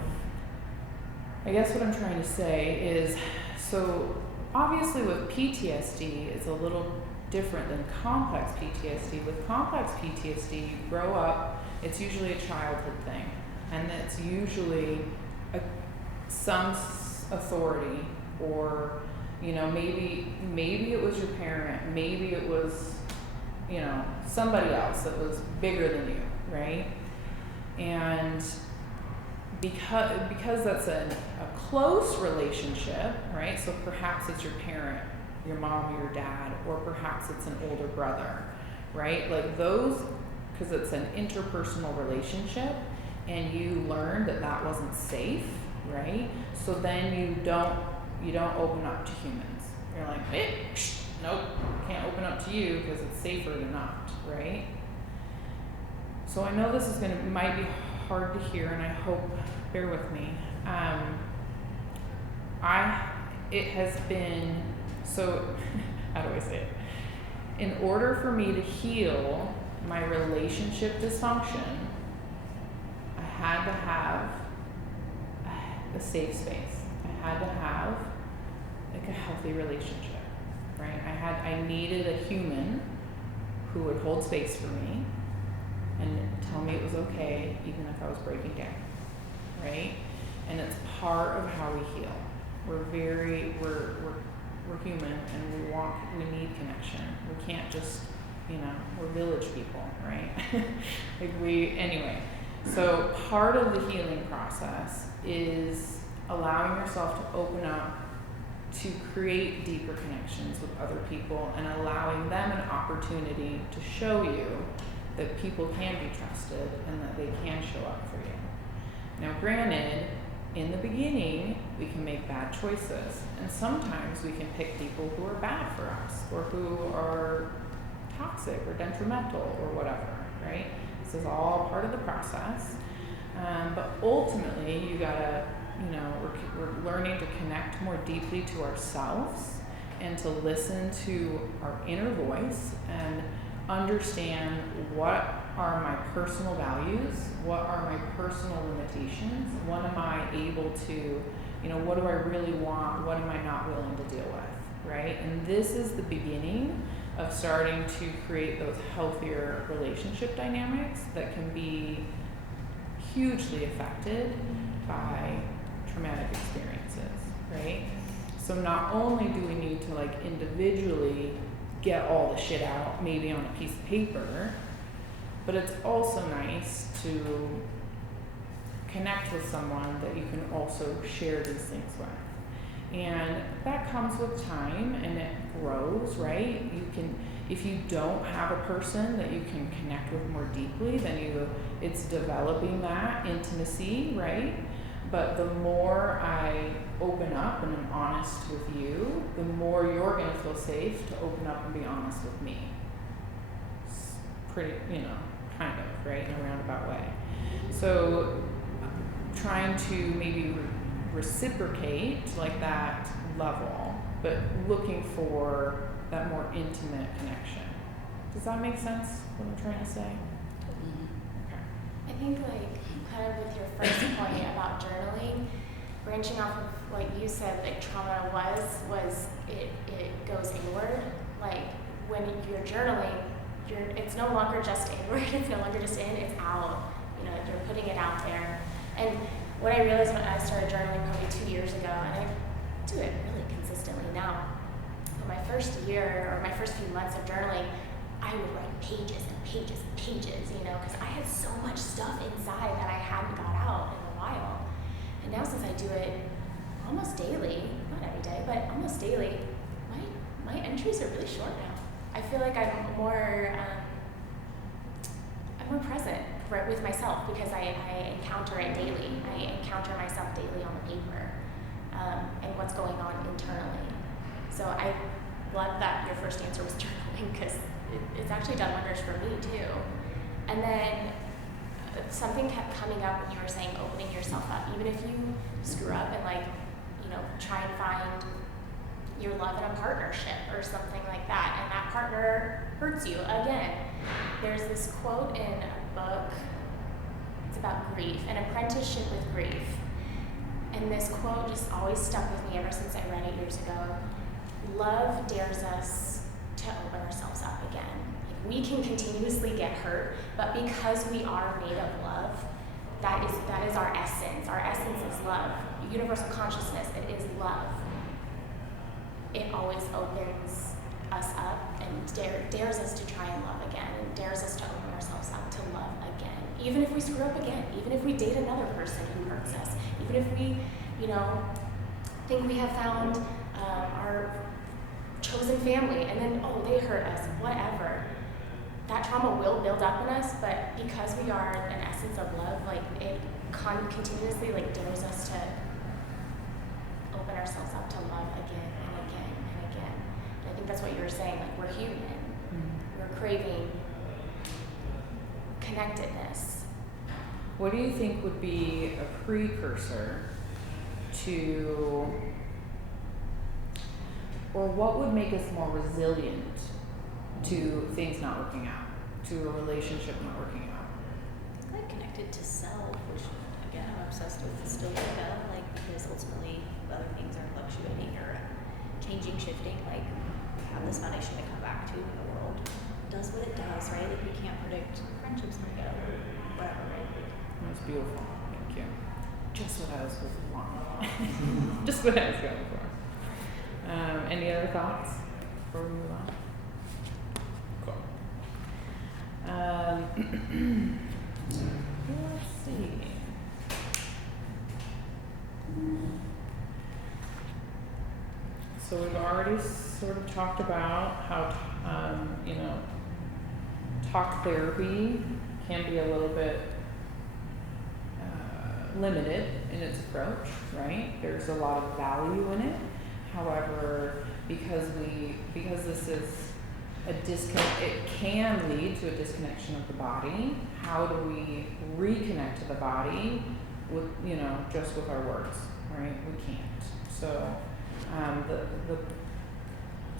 I guess what I'm trying to say is, so obviously with PTSD, it's a little different than complex PTSD. With complex PTSD, you grow up, it's usually a childhood thing, and it's usually some authority, or maybe it was your parent, maybe it was somebody else that was bigger than you, right? And because that's a close relationship, right? So perhaps it's your parent, your mom or your dad, or perhaps it's an older brother, right? Those, because it's an interpersonal relationship, and you learn that wasn't safe, right? So then you don't open up to humans. You're like, nope, can't open up to you because it's safer to not, right? So I know this might be hard to hear, and I hope, bear with me. It has been, so how do I say it? In order for me to heal my relationship dysfunction, I had to have a safe space. I had to have a healthy relationship, right? I needed a human who would hold space for me and tell me it was okay even if I was breaking down, right? And it's part of how we heal. We're human, and we need connection. We can't just, we're village people, right? Anyway. So part of the healing process is allowing yourself to open up to create deeper connections with other people, and allowing them an opportunity to show you that people can be trusted and that they can show up for you. Now, granted, in the beginning, we can make bad choices, and sometimes we can pick people who are bad for us, or who are toxic or detrimental or whatever, right? This is all part of the process. But ultimately, you gotta, we're learning to connect more deeply to ourselves and to listen to our inner voice and understand what are my personal values, what are my personal limitations, what am I able to, what do I really want, what am I not willing to deal with, right? And this is the beginning of starting to create those healthier relationship dynamics that can be hugely affected by traumatic experiences, right? So not only do we need to like individually get all the shit out, maybe on a piece of paper, but it's also nice to connect with someone that you can also share these things with. And that comes with time and it grows, right? You can, if you don't have a person that you can connect with more deeply, then it's developing that intimacy, right? But the more I open up and I'm honest with you, the more you're gonna feel safe to open up and be honest with me. It's pretty, kind of, right, in a roundabout way. So trying to maybe reciprocate like that level, but looking for that more intimate connection. Does that make sense, what I'm trying to say? Okay. I think kind of with your first point about journaling, branching off of what you said, trauma was it goes inward. Like when you're journaling, it's no longer just inward, it's no longer just in, it's out. You're putting it out there. And what I realized when I started journaling probably 2 years ago, and I do it really consistently now, but my first year or my first few months of journaling, I would write pages and pages and pages, because I had so much stuff inside that I hadn't got out in a while. And now since I do it almost daily, not every day, but almost daily, my entries are really short now. I feel like I'm more present with myself because I encounter it daily. I encounter myself daily on the paper and what's going on internally. So I love that your first answer was journaling because it's actually done wonders for me too. And then something kept coming up when you were saying opening yourself up, even if you screw up and try and find your love in a partnership or something like that, and that partner hurts you again. There's this quote in a book, it's about grief, an apprenticeship with grief. And this quote just always stuck with me ever since I read it years ago. Love dares us to open ourselves up again. We can continuously get hurt, but because we are made of love, that is our essence. Our essence is love. Universal consciousness, it is love. It always opens us up and dares us to try and love again, and dares us to open ourselves up to love again. Even if we screw up again, even if we date another person who hurts us, even if we, think we have found our chosen family and then, they hurt us, whatever. That trauma will build up in us, but because we are an essence of love, it continuously dares us to open ourselves up to love again and again and again. And I think that's what you were saying, we're human. Mm-hmm. We're craving connectedness. What do you think would be a precursor to, or what would make us more resilient to things not working out, to a relationship not working out? Connected to self, which again I'm obsessed with still because ultimately other things are fluctuating or changing, shifting. We have this foundation to come back to, and the world does what it does, right? We can't predict friendships gonna go, whatever, right? That's beautiful. Thank you. Just what I was wanting. Just what I was going for. Any other thoughts before we move on? Cool. Let's see. So we've already sort of talked about how, talk therapy can be a little bit limited in its approach, right? There's a lot of value in it. However, because this is a disconnect, it can lead to a disconnection of the body. How do we reconnect to the body with, just with our words, right? We can't. So,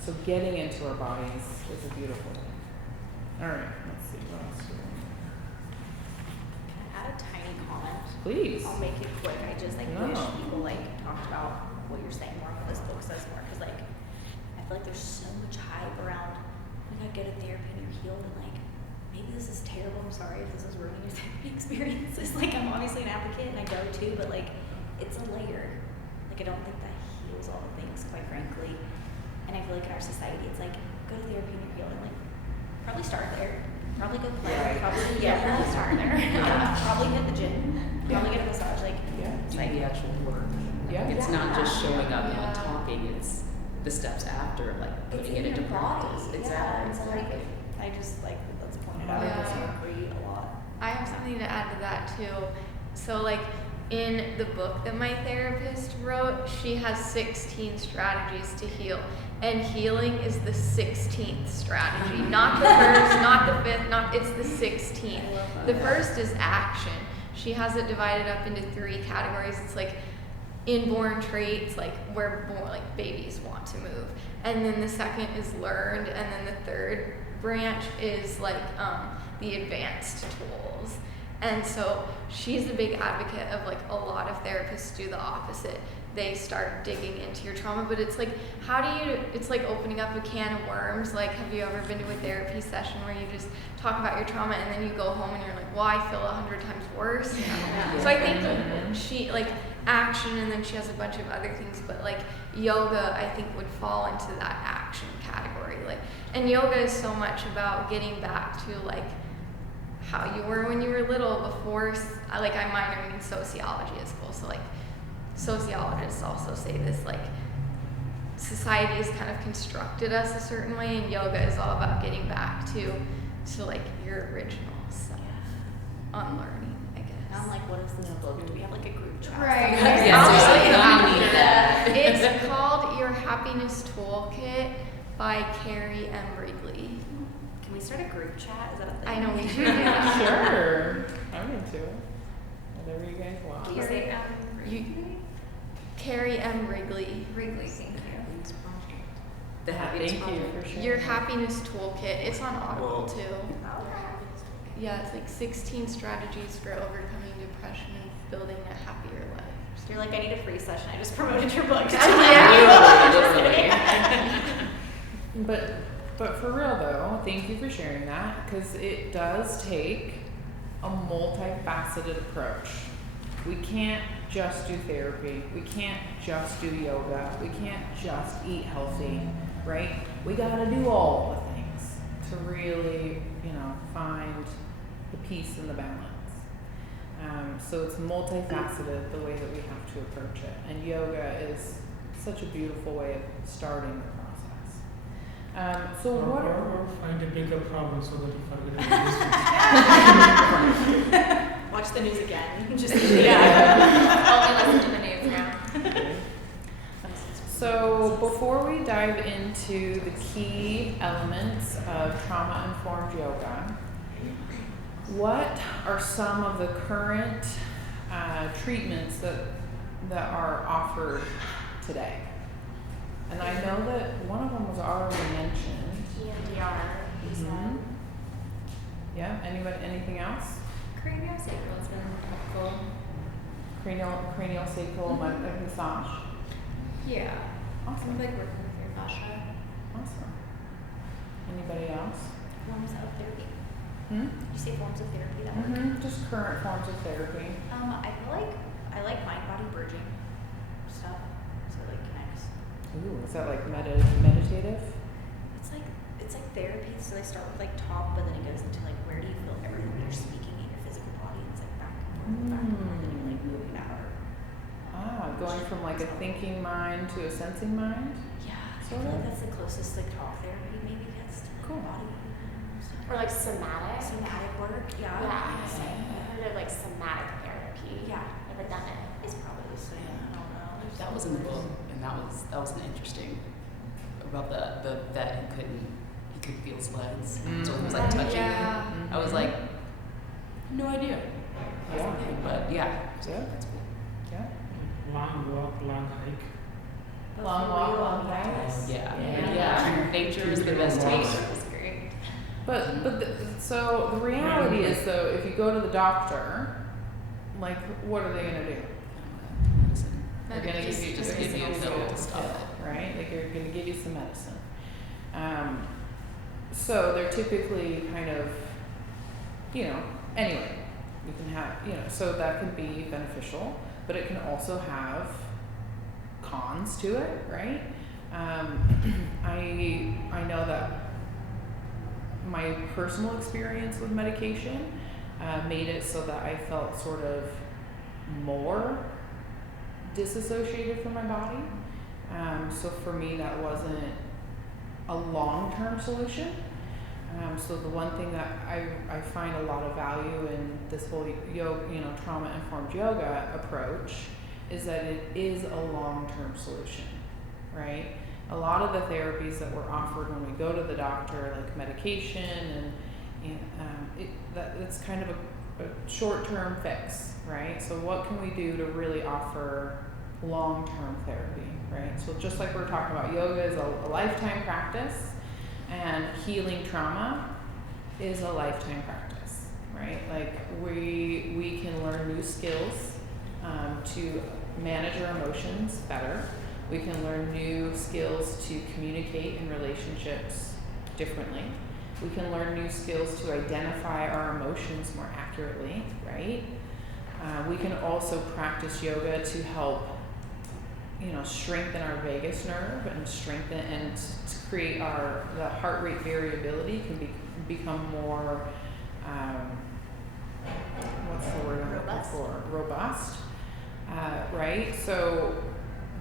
so getting into our bodies is a beautiful thing. All right, let's see what else we want. Can I add a tiny comment? Please. I'll make it quick. I just wish people talked about what you're saying more, what this book says more, because I feel like there's so much hype around you gotta get a therapy and you're healed, and maybe this is terrible. I'm sorry if this is ruining your therapy experiences. I'm obviously an advocate and I go too, but it's a layer. Like, I don't think that heals all the things, quite frankly. And I feel like in our society, it's like, go to therapy and you're healed. Like, probably start there. Probably go play. Right. Probably, Probably start there. Probably hit the gym. Probably get a massage. Like, Yeah. Do the actual work. Yeah. It's not just showing up Yeah. and talking, it's the steps after, like it's putting in it into your body. practice. Yeah, Exactly. it's like, I just like, let's point it out. Yeah. I agree a lot. I have something to add to that too. So like in the book that my therapist wrote, she has 16 strategies to heal. And healing is the 16th strategy. Not the first, not the fifth, it's the 16th. The first is action. She has it divided up into 3 categories. It's like inborn traits, like where like babies want to move. And then the second is learned, and then the third branch is like the advanced tools. And so she's a big advocate of like a lot of therapists do the opposite. They start digging into your trauma, but it's like, it's like opening up a can of worms. Like, have you ever been to a therapy session where you just talk about your trauma and then you go home and you're like, well, I feel 100 times worse. Yeah. So I think she, like, action, and then she has a bunch of other things, but like yoga, I think would fall into that action category. Like, and yoga is so much about getting back to like how you were when you were little before, like I'm minoring in sociology at school, so like sociologists also say this, like society has kind of constructed us a certain way, and yoga is all about getting back to like your original self, unlearning, I guess. And I'm like, what is this book? Do we have like a group chat? Right. Yes, there's like, we need that. It's called Your Happiness Toolkit by Carrie M. Wrigley. Can we start a group chat? Is that a thing? I know we should. Yeah. Sure. I'm into it. Whatever you guys want. Can you say Carrie M. Wrigley. Wrigley, thank you. The happiness Thank you project. for sharing. Your Happiness Toolkit. It's on Audible Whoa. too. Yeah, it's like 16 strategies for overcoming depression and building a happier life. So you're like, I need a free session. I just promoted your book. But for real though, thank you for sharing that, because it does take a multifaceted approach. We can't just do therapy. We can't just do yoga. We can't just eat healthy, right? We gotta do all the things to really, find the peace and the balance. So it's multifaceted the way that we have to approach it. And yoga is such a beautiful way of starting the process. So what Or find a bigger problem so that you forget about Watch the news again. Just Only listen to the news now. So before we dive into the key elements of trauma-informed yoga, what are some of the current treatments that are offered today? And I know that one of them was already mentioned. EMDR, you said. Mhm. Yeah. Anything else? Craniosacral has been helpful. Cranial sacral massage. Yeah. Awesome. Like working with your fascia. Awesome. Anybody else? Forms of therapy. Hmm? Did you say forms of therapy that work? Just current forms of therapy. I feel like I like mind-body bridging stuff. So it like connects. Ooh, is that like meditative? It's like therapy. So they start with like talk, but then it goes into like where do you feel everything that you're speaking in your physical body? It's like back and forth, and then you like moving that or Going from like a thinking mind to a sensing mind? yeah. I Sort feel of. like that's the closest like talk therapy maybe gets to like Cool. body stuff. Or like somatic. Somatic work. Yeah. Yeah. I've heard of like somatic therapy. Yeah. Never done it. It's probably the same. I don't know. That was in the book, and that was an interesting about the vet who could feel his legs, so it was like touching Yeah. them. I was like, no idea. Yeah. But yeah, Yeah. that's cool. Yeah. long walk, long hike. Long walk, long hike. Yeah. Yeah. Nature is the best Nature teacher. That's great. So the reality is though, if you go to the doctor, like what are they gonna do? Medicine. They're gonna give you Just give you a pill to stop it. right? Like they're gonna give you some medicine. So they're typically kind of, anyway, you can have, so that can be beneficial. but it can also have cons to it, right? I know that my personal experience with medication made it so that I felt sort of more disassociated from my body. So for me, that wasn't a long-term solution. So the one thing that I find a lot of value in this whole trauma-informed yoga approach is that it is a long-term solution, right? A lot of the therapies that were offered when we go to the doctor, like medication, it's kind of a short-term fix, right? So what can we do to really offer long-term therapy, right? So just like we're talking about, yoga is a lifetime practice, and healing trauma is a lifetime practice, right? Like we can learn new skills to manage our emotions better. We can learn new skills to communicate in relationships differently. We can learn new skills to identify our emotions more accurately, right? We can also practice yoga to help, strengthen our vagus nerve and strengthen and to create the heart rate variability can become more, what's the word I'm looking for? Robust, right? So,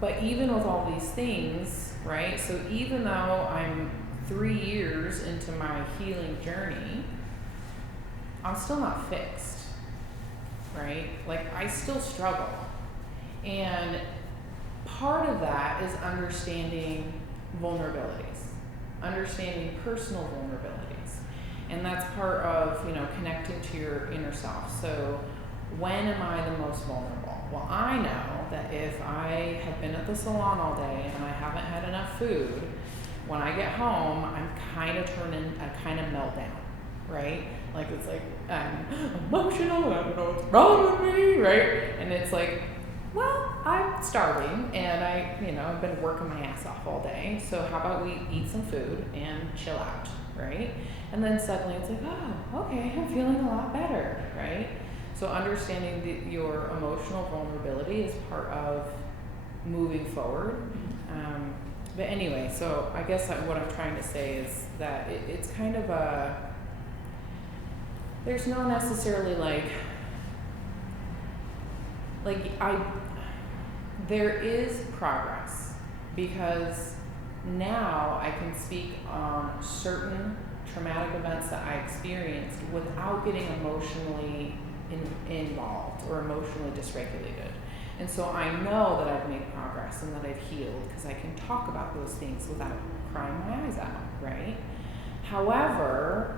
but even with all these things, right? So even though I'm 3 years into my healing journey, I'm still not fixed, right? Like I still struggle. And part of that is understanding vulnerabilities, understanding personal vulnerabilities. And that's part of, connecting to your inner self. So when am I the most vulnerable? Well, I know that if I have been at the salon all day and I haven't had enough food, when I get home, I'm kind of melt down, right? Like it's like, I'm emotional, I don't know what's wrong with me, right? And it's like, well, I'm starving and I've been working my ass off all day. So how about we eat some food and chill out, right? And then suddenly it's like, oh, okay, I'm feeling a lot better, right? So understanding your emotional vulnerability is part of moving forward. But anyway, so I guess what I'm trying to say is that it's kind of there's no necessarily there is progress, because now I can speak on certain traumatic events that I experienced without getting emotionally involved or emotionally dysregulated. And so I know that I've made progress and that I've healed because I can talk about those things without crying my eyes out, right? However,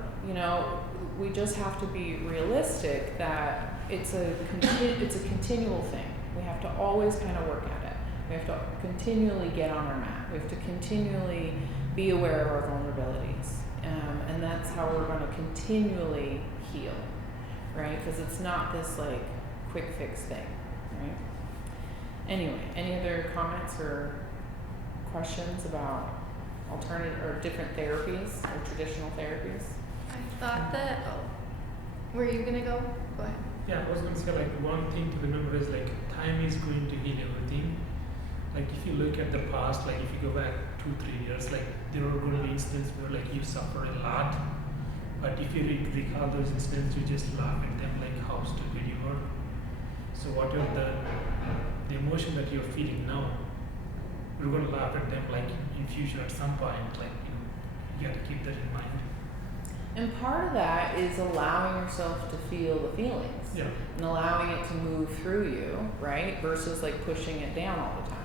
we just have to be realistic that it's a continual thing. We have to always kind of work at it. We have to continually get on our mat. We have to continually be aware of our vulnerabilities. And that's how we're going to continually heal, right? Because it's not this quick fix thing, right? Anyway, any other comments or questions about alternative or different therapies or traditional therapies? I thought that. Were you gonna go? Go ahead. Yeah, I was going to say one thing to remember is time is going to heal everything. If you look at the past, if you go back 2-3 years, there are going to be instances where you suffer a lot, but if you recall those instances, you just laugh at them how stupid you were. So whatever the emotion that you're feeling now, you're going to laugh at them in future at some point. You got to keep that in mind. And part of that is allowing yourself to feel the feelings, yeah, and allowing it to move through you, right? Versus pushing it down all the time.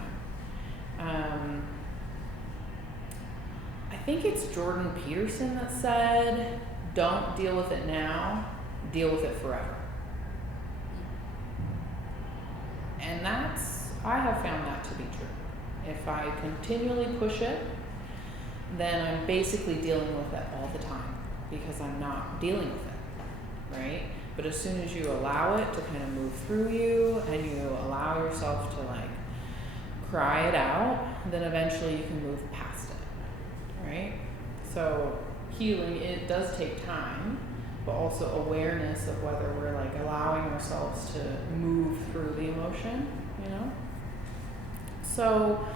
I think it's Jordan Peterson that said, "Don't deal with it now, deal with it forever." And I have found that to be true. If I continually push it, then I'm basically dealing with it all the time because I'm not dealing with it, right? But as soon as you allow it to kind of move through you and you allow yourself to cry it out, then eventually you can move past it, right? So healing, it does take time, but also awareness of whether we're like allowing ourselves to move through the emotion, you know? So,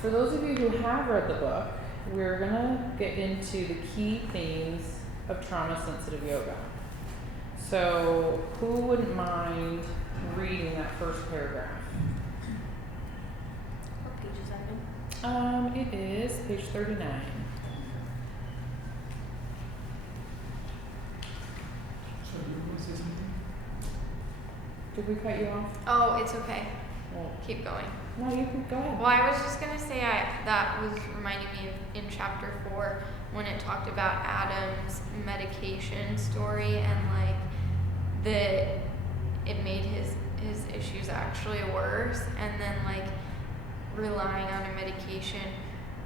for those of you who have read the book, we're gonna get into the key themes of trauma-sensitive yoga. So, who wouldn't mind reading that first paragraph? What page is that in? It is page 39. So do you want to say something? Did we cut you off? Oh, it's okay. Well, Keep going. no, you can go ahead. Well, I was just gonna say that was reminding me of in chapter 4 when it talked about Adam's medication story and like that it made his issues actually worse, and then like relying on a medication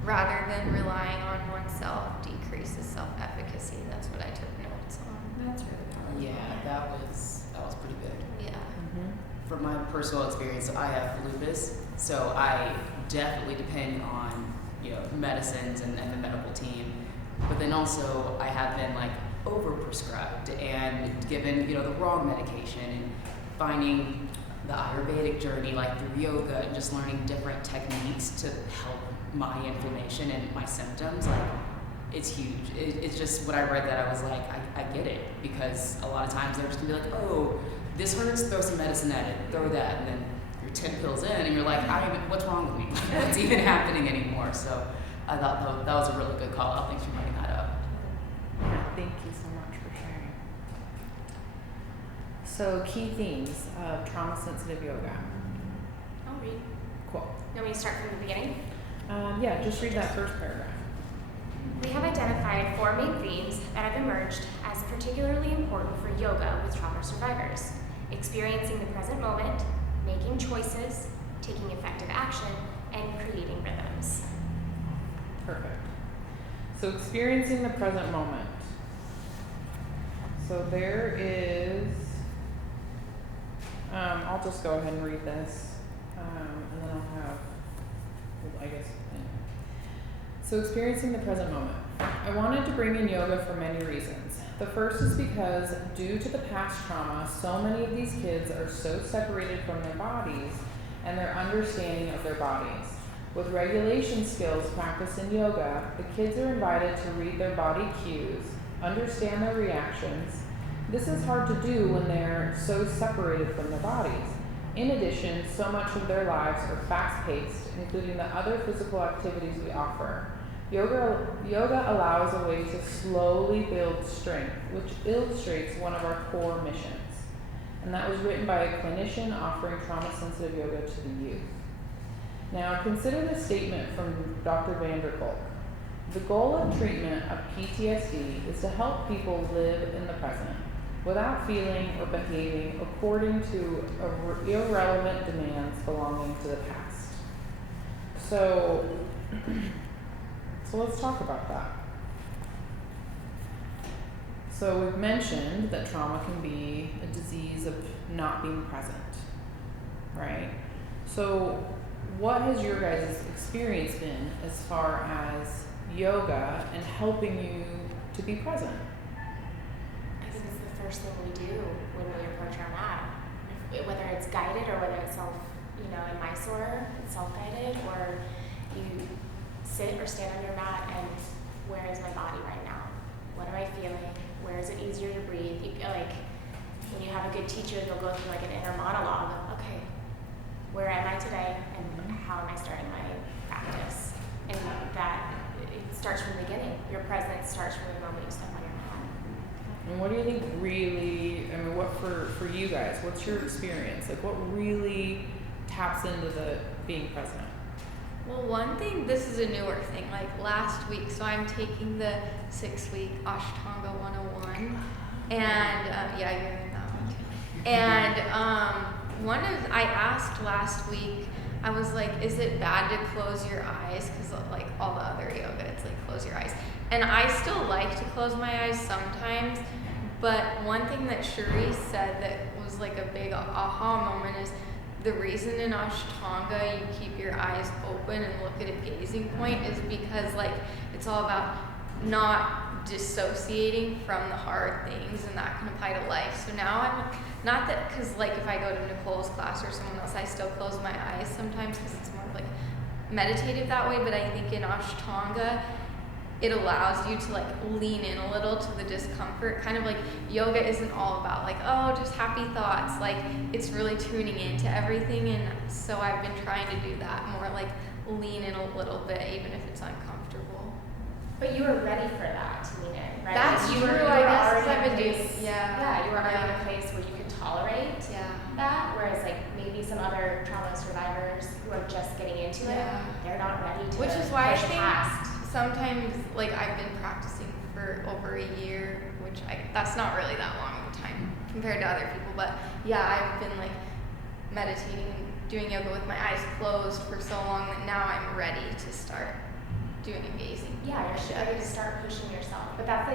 rather than relying on oneself decreases self-efficacy. That's what I took notes on. That's really powerful. Yeah, that was pretty big. Yeah. Mm-hmm. From my personal experience, I have lupus, so I definitely depend on, you know, medicines and the medical team. But then also I have been like overprescribed and given, you know, the wrong medication, and finding the Ayurvedic journey like through yoga and just learning different techniques to help my inflammation and my symptoms, like it's huge. It's just when I read that I was like, I get it, because a lot of times they're just gonna be like, oh, this hurts, throw some medicine at it, throw that, and then you're 10 pills in and you're like, what's wrong with me? What's even happening anymore? So I thought that was a really good call out. Thanks for bringing that up. Yeah, thank you so much for sharing. So, key themes of trauma-sensitive yoga. I'll read. Cool. You want me to start from the beginning? Yeah, just read that first paragraph. We have identified 4 main themes that have emerged as particularly important for yoga with trauma survivors: experiencing the present moment, making choices, taking effective action, and creating rhythms. Perfect. So, experiencing the present moment. So, there is, I'll just go ahead and read this, and then I'll have, I guess, So, experiencing the present moment. I wanted to bring in yoga for many reasons. The first is because, due to the past trauma, so many of these kids are so separated from their bodies and their understanding of their bodies. With regulation skills practiced in yoga, the kids are invited to read their body cues, understand their reactions. This is hard to do when they're so separated from their bodies. In addition, so much of their lives are fast-paced, including the other physical activities we offer. Yoga allows a way to slowly build strength, which illustrates one of our core missions. And that was written by a clinician offering trauma-sensitive yoga to the youth. Now, consider this statement from Dr. Vanderkolk. The goal of treatment of PTSD is to help people live in the present without feeling or behaving according to irrelevant demands belonging to the past. So let's talk about that. So we've mentioned that trauma can be a disease of not being present, right? So what has your guys' experience been as far as yoga and helping you to be present? I think it's the first thing we do when we approach our mat, whether it's guided or whether it's in Mysore, it's self-guided, or you sit or stand on your mat and where is my body right now? What am I feeling? Where is it easier to breathe? When you have a good teacher, they'll go through like an inner monologue of, okay, where am I today and how am I starting my practice? And that it starts from the beginning. Your presence starts from the moment you step on your mat. And what do you think what for you guys, what's your experience? Like what really taps into the being present? Well, one thing, this is a newer thing, like last week, so I'm taking the 6-week Ashtanga 101, and yeah, you're in that one too. And I asked last week, I was like, is it bad to close your eyes? Because like all the other yoga, it's like close your eyes. And I still like to close my eyes sometimes, but one thing that Shuri said that was like a big aha moment is, the reason in Ashtanga you keep your eyes open and look at a gazing point is because like it's all about not dissociating from the hard things, and that can apply to life. So now I'm not that, because like if I go to Nicole's class or someone else, I still close my eyes sometimes because it's more like meditative that way, but I think in Ashtanga it allows you to like lean in a little to the discomfort. Kind of like yoga isn't all about like, oh, just happy thoughts. Like it's really tuning into everything, and so I've been trying to do that more, like lean in a little bit even if it's uncomfortable. But you were ready for that to lean in, right? That's you were, true, you I were guess, already 'cause I've in a been doing- place- yeah, you were already in yeah. a place where you could tolerate that, whereas like maybe some other trauma survivors who are just getting into it, they're not ready to Which is why I push think past. sometimes, like I've been practicing for over a year, which that's not really that long of a time compared to other people, but yeah, I've been like meditating, doing yoga with my eyes closed for so long that now I'm ready to start doing amazing. Yeah, you're ready to start pushing yourself. But that's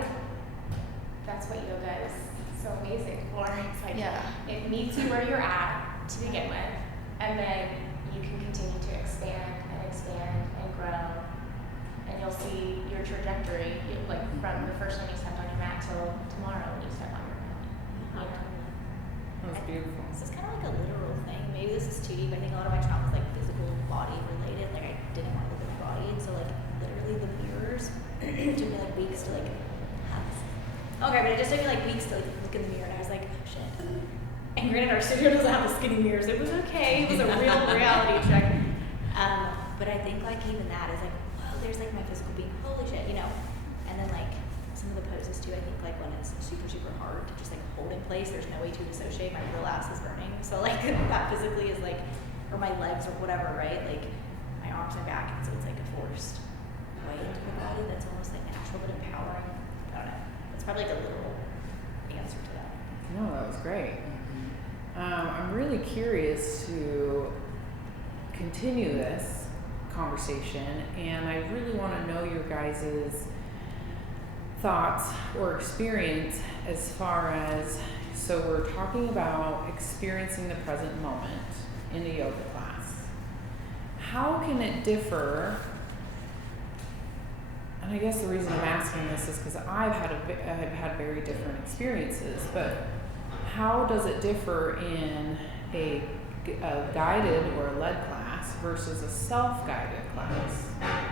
what yoga is so amazing for. It's like it meets you where you're at to begin with, and then you can continue to expand and grow, and you'll see your trajectory, like from the first time you stepped on your mat till tomorrow when you step on your mat. You know? That's beautiful. This is kind of like a literal thing. Maybe this is too deep. I think a lot of my trauma is like physical body related. Like I didn't want to look at my body, and so like literally the mirrors it took me like weeks to like have this. Okay, but it just took me like weeks to like look in the mirror, and I was like, oh, shit. And granted, our studio doesn't have the skinny mirrors. It was okay. It was a real reality check. But I think like even that is like, whoa, there's like my physical being. Holy shit, you know. And then like some of the poses too. I think like when it's super hard to just like hold in place, there's no way to dissociate. My real ass is burning. So like that physically is like, or my legs or whatever, right? Like my arms and back, and so it's like a forced way into the body that's almost like natural but empowering. I don't know. It's probably like a literal answer to that. No, that was great. I'm really curious to continue this conversation, and I really want to know your guys' thoughts or experience as far as, so we're talking about experiencing the present moment in a yoga class. How can it differ? And I guess the reason I'm asking this is because I've had very different experiences, but how does it differ in a guided or a led class versus a self-guided class? I've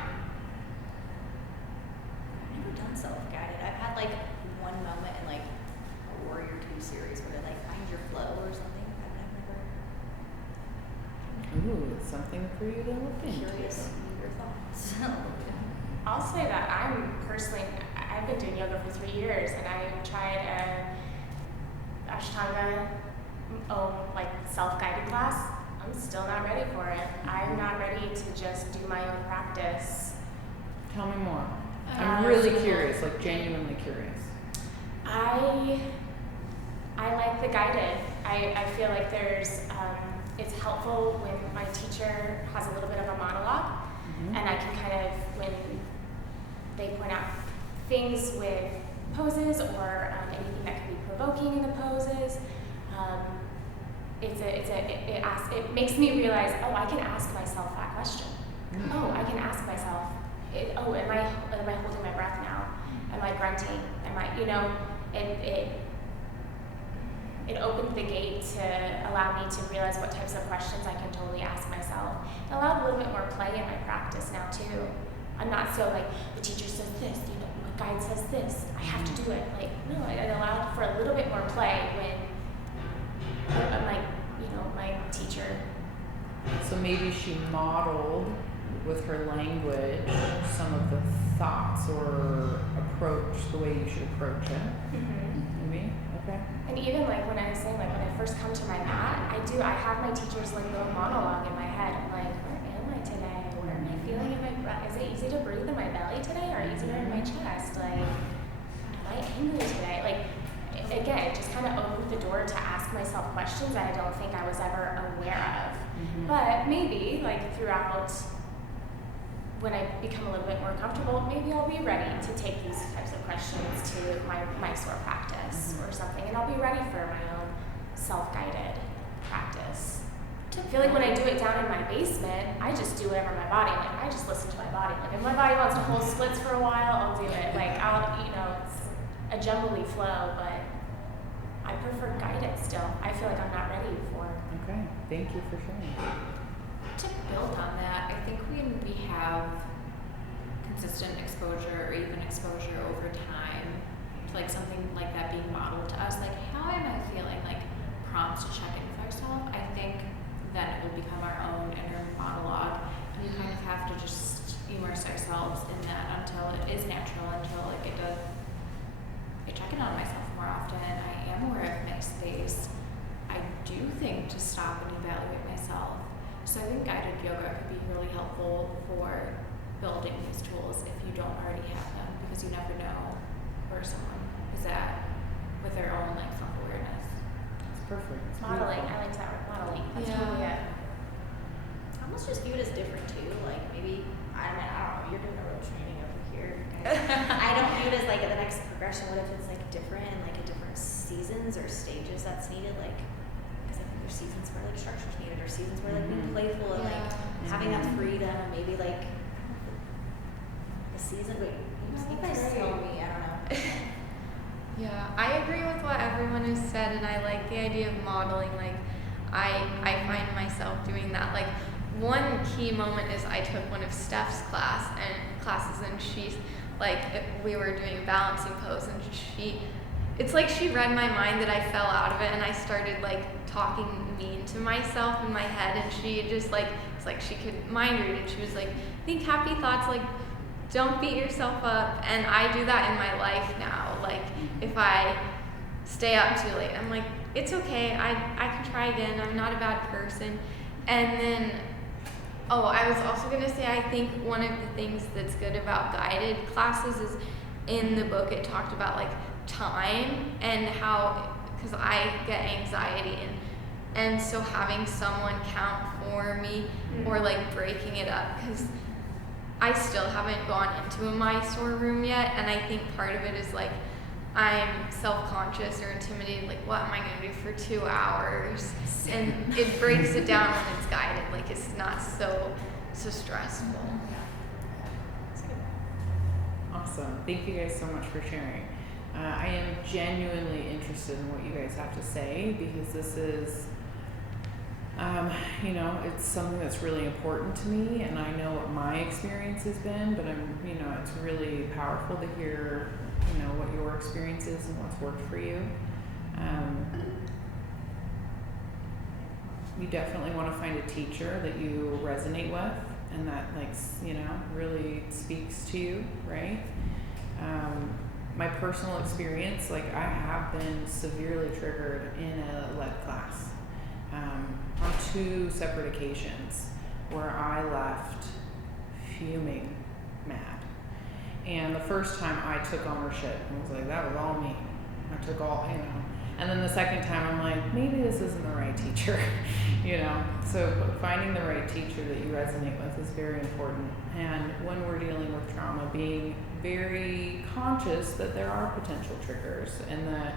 never done self-guided. I've had like one moment in like a Warrior 2 series where they like find your flow or something. I've never Ooh, it's something for you to look into. curious your thoughts. I'll say that I've been doing yoga for 3 years, and I tried a Ashtanga like self-guided class. I'm still not ready for it. I'm not ready to just do my own practice. Tell me more. I'm really curious, like genuinely curious. I like the guided. I feel like it's helpful when my teacher has a little bit of a monologue, and I can kind of, when they point out things with poses or anything that can be provoking in the poses, it makes me realize, oh, I can ask myself that question. Oh, I can ask myself, am I holding my breath now? Am I grunting? It opened the gate to allow me to realize what types of questions I can totally ask myself. It allowed a little bit more play in my practice now too. I'm not so like, the teacher says this, my guide says this, I have to do it. Like, no, it allowed for a little bit more play when my teacher. So maybe she modeled with her language some of the thoughts or approach, the way you should approach it. Maybe? Okay. And even like when I was saying, like when I first come to my mat, I have my teacher's like little monologue in my head. I'm like, where am I today? Where am I feeling in my breath? Is it easy to breathe in my belly today or easier in my chest? Like, am I angry today? Like, again, it just kind of opened the door to ask myself questions that I don't think I was ever aware of. But maybe like throughout, when I become a little bit more comfortable, maybe I'll be ready to take these types of questions to my SOAR practice or something, and I'll be ready for my own self-guided practice. I feel like when I do it down in my basement, I just do whatever my body, like I just listen to my body. Like if my body wants to hold splits for a while, I'll do it. Like it's a jumbly flow, but I prefer guided still. I feel like I'm not ready for. Okay, thank you for sharing. To build on that, I think when we have consistent exposure or even exposure over time to like something like that being modeled to us, like how am I feeling, like prompts to check in with ourselves, I think then it will become our own inner monologue, and we kind of have to just immerse ourselves in that until it is natural, until like it does. I check in on myself more often. I am aware of my space. I do think to stop and evaluate myself. So I think guided yoga could be really helpful for building these tools if you don't already have them, because you never know where someone is at with their own like self-awareness. That's perfect. It's Modeling, beautiful. I like that word, modeling. That's Yeah. totally it. I almost just view it as different too. Like maybe I don't know. You're doing a road training over here. I don't view it as like the next progression. What if it's like different and like at different seasons or stages that's needed? Like, because I think there's seasons where like structure's needed, or seasons where like being playful and like having that freedom. And maybe like the season. Wait, you guys tell me. I don't know. Yeah, I agree with what everyone has said, and I like the idea of modeling. Like, I find myself doing that. Like, one key moment is I took one of Steph's classes, and she's like, we were doing a balancing pose, and it's like she read my mind that I fell out of it, and I started like talking mean to myself in my head, and she just like, it's like she could mind read, and she was like, think happy thoughts, like, don't beat yourself up. And I do that in my life now. Like, if I stay up too late, I'm like, it's okay, I can try again, I'm not a bad person. And then, I was also gonna say, I think one of the things that's good about guided classes is in the book it talked about like time and how, because I get anxiety, and so having someone count for me or like breaking it up, because I still haven't gone into a Mysore room yet, and I think part of it is like I'm self-conscious or intimidated, like what am I going to do for 2 hours? And it breaks it down when it's guided, like it's not so stressful. Awesome. Thank you guys so much for sharing. I am genuinely interested in what you guys have to say, because this is, it's something that's really important to me, and I know what my experience has been, but it's really powerful to hear, what your experience is and what's worked for you. You definitely want to find a teacher that you resonate with and that really speaks to you, right? My personal experience, I have been severely triggered in a lead class on 2 separate occasions where I left fuming mad. And the first time I took ownership and was like, that was all me. I took all, And then the second time I'm like, maybe this isn't the right teacher, So finding the right teacher that you resonate with is very important. And when we're dealing with trauma, being very conscious that there are potential triggers, and that,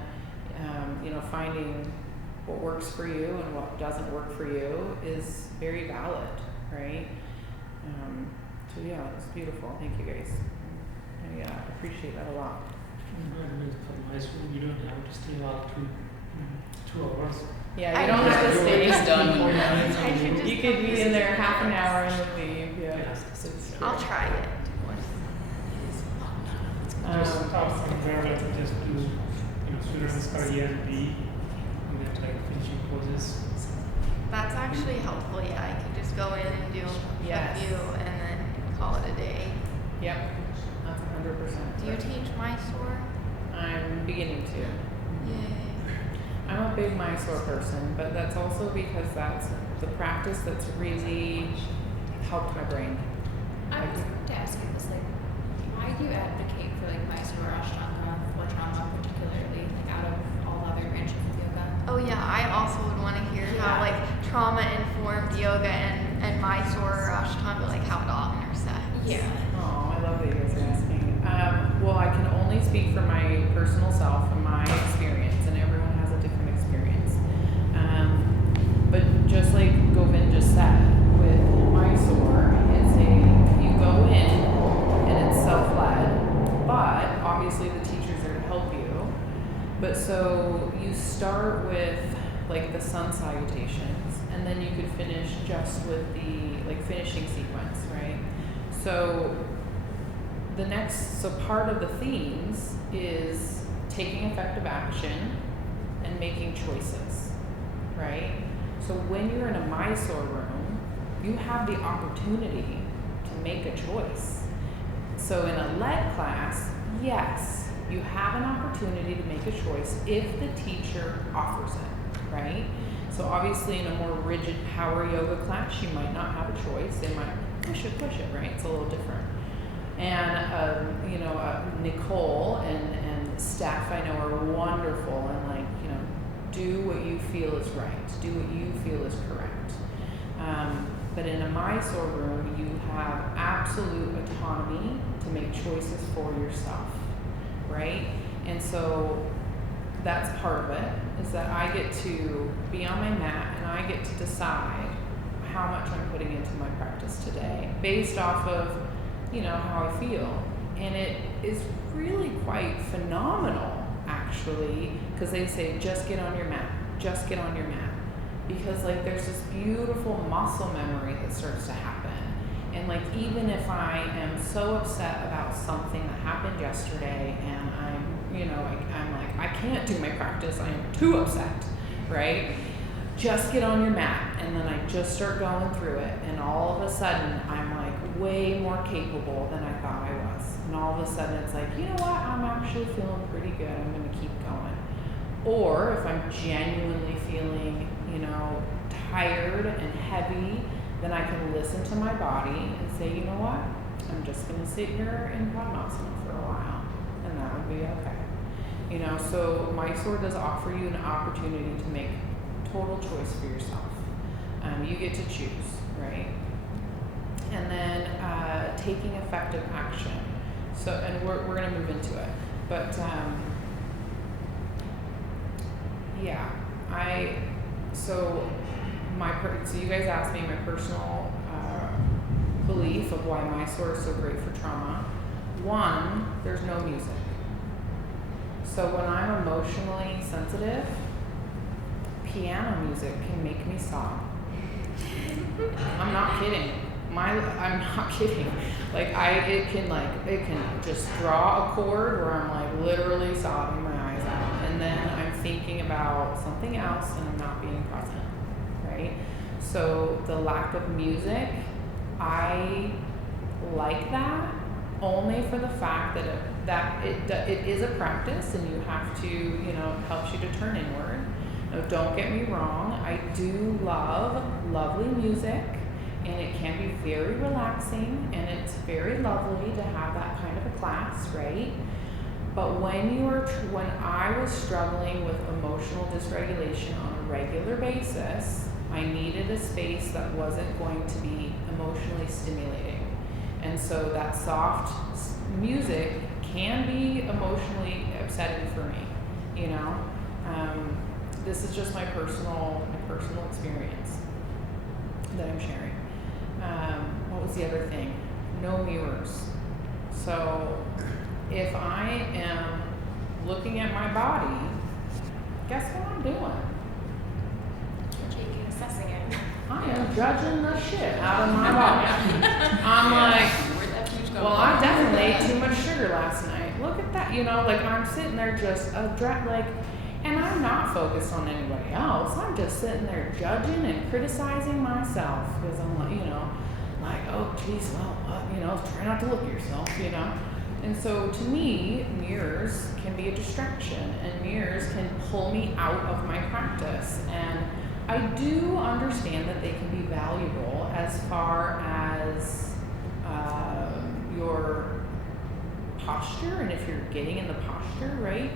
finding what works for you and what doesn't work for you is very valid, right? So yeah, it's beautiful. Thank you guys. I appreciate that a lot. For my school, you don't have to stay all 2 hours. Yeah, you don't have to stay. It's done. You could be in there half an hour and then leave. Yeah. I'll try it. Just somewhere just do students per year B, and then finishing courses. That's actually helpful. Yeah, I can just go in and do Yes. a few and then call it a day. Yep, that's 100%. Do you teach Mysore? I'm beginning to. Yay. I'm a big Mysore person, but that's also because that's the practice that's really helped my brain. I was going to ask you this, why do you advocate for Mysore Ashtanga for trauma particularly, out of all other branches of yoga? Oh yeah, I also would want to hear how trauma-informed yoga and Mysore or Ashtanga, how it all intersects. Yeah. Oh, I love that you guys are asking. Well, I can only speak for my personal self and my experience, and everyone has a different experience. But just go set with Mysore is you go in and it's self-led, but obviously the teacher's there to help you. But so you start with like the sun salutations, and then you could finish just with the like finishing sequence, right? So part of the themes is taking effective action and making choices, right? So when you're in a Mysore room, you have the opportunity to make a choice. So in a lead class, yes, you have an opportunity to make a choice if the teacher offers it, right? So obviously in a more rigid power yoga class, you might not have a choice. They might push it, right? It's a little different. And, Nicole and staff I know are wonderful and like, do what you feel is right. Do what you feel is correct. But in a Mysore room, you have absolute autonomy to make choices for yourself, right? And so that's part of it, is that I get to be on my mat and I get to decide how much I'm putting into my practice today based off of, how I feel. And it is really quite phenomenal, actually, because they say, just get on your mat, just get on your mat. Because like there's this beautiful muscle memory that starts to happen. And like even if I am so upset about something that happened yesterday and I'm like, I can't do my practice, I am too upset, right? Just get on your mat, and then I just start going through it, and all of a sudden I'm like way more capable than I thought I was. And all of a sudden it's like, you know what, I'm actually feeling pretty good, I'm gonna keep going. Or if I'm genuinely feeling, tired and heavy, then I can listen to my body and say, you know what, I'm just gonna sit here in Padmasana for a while, and that would be okay. So Mysore does offer you an opportunity to make total choice for yourself. You get to choose, right? And then taking effective action. So, and we're going to move into it, but so you guys asked me my personal belief of why Mysore is so great for trauma. One, there's no music. So when I'm emotionally sensitive, piano music can make me sob. I'm not kidding. I'm not kidding. It can just draw a chord where I'm like literally sobbing my eyes out, and then I'm thinking about something else and I'm not being present, right? So the lack of music, I like that only for the fact that it is a practice and you have to, it helps you to turn inward. Now, don't get me wrong, I do love lovely music, and it can be very relaxing, and it's very lovely to have that kind of a class, right? But when I was struggling with emotional dysregulation on a regular basis, I needed a space that wasn't going to be emotionally stimulating. And so that soft music can be emotionally upsetting for me, This is just my personal experience that I'm sharing. What was the other thing? No mirrors. So if I am looking at my body, guess what I'm doing? Assessing it. I am judging the shit out of my body. I'm like, well, I definitely ate too much sugar last night. Look at that, I'm sitting there just and I'm not focused on anybody else. I'm just sitting there judging and criticizing myself because I'm like, oh, geez, well, try not to look at yourself, And so to me, mirrors can be a distraction, and mirrors can pull me out of my practice. And I do understand that they can be valuable as far as your posture, and if you're getting in the posture, right?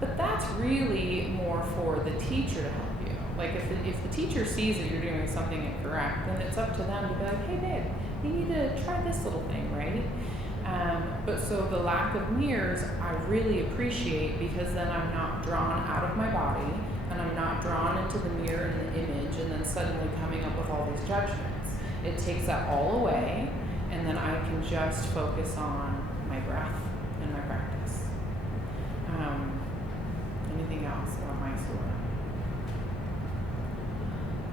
But that's really more for the teacher to help you. Like if the teacher sees that you're doing something incorrect, then it's up to them to be like, hey babe, you need to try this little thing, right? But so the lack of mirrors, I really appreciate, because then I'm not drawn out of my body, and I'm not drawn into the mirror and the image, and then suddenly coming up with all these judgments. It takes that all away, and then I can just focus on my breath and my practice. Anything else about Mysore?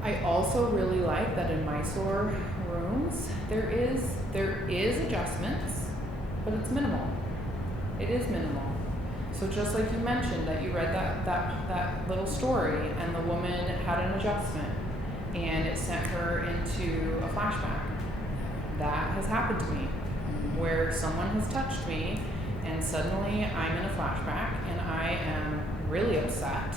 I also really like that in Mysore rooms there is adjustments, but it's minimal. It is minimal. So just like you mentioned that you read that little story and the woman had an adjustment and it sent her into a flashback. That has happened to me where someone has touched me and suddenly I'm in a flashback and I am really upset,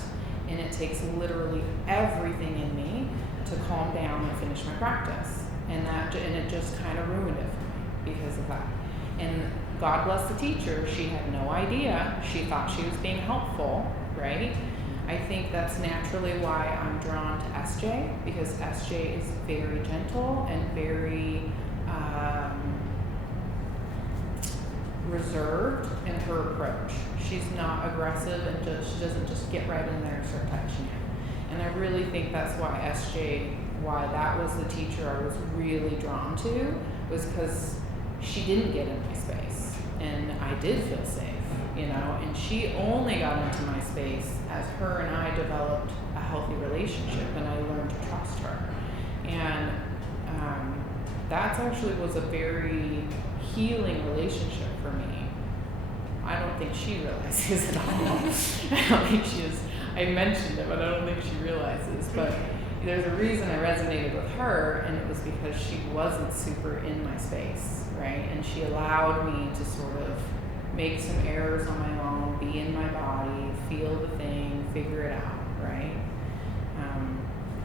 and it takes literally everything in me to calm down and finish my practice. And it just kind of ruined it for me because of that. And God bless the teacher, she had no idea. She thought she was being helpful, right? I think that's naturally why I'm drawn to SJ, because SJ is very gentle and very reserved in her approach. She's not aggressive and she doesn't just get right in there and start touching you. And I really think that's why that was the teacher I was really drawn to, was because she didn't get in my space and I did feel safe, and she only got into my space as her and I developed a healthy relationship and I learned to trust her. And that actually was a very healing relationship for me. I don't think she realizes it all. I don't think she is. I mentioned it, but I don't think she realizes. But there's a reason I resonated with her, and it was because she wasn't super in my space, right? And she allowed me to sort of make some errors on my own, be in my body, feel the thing, figure it out, right?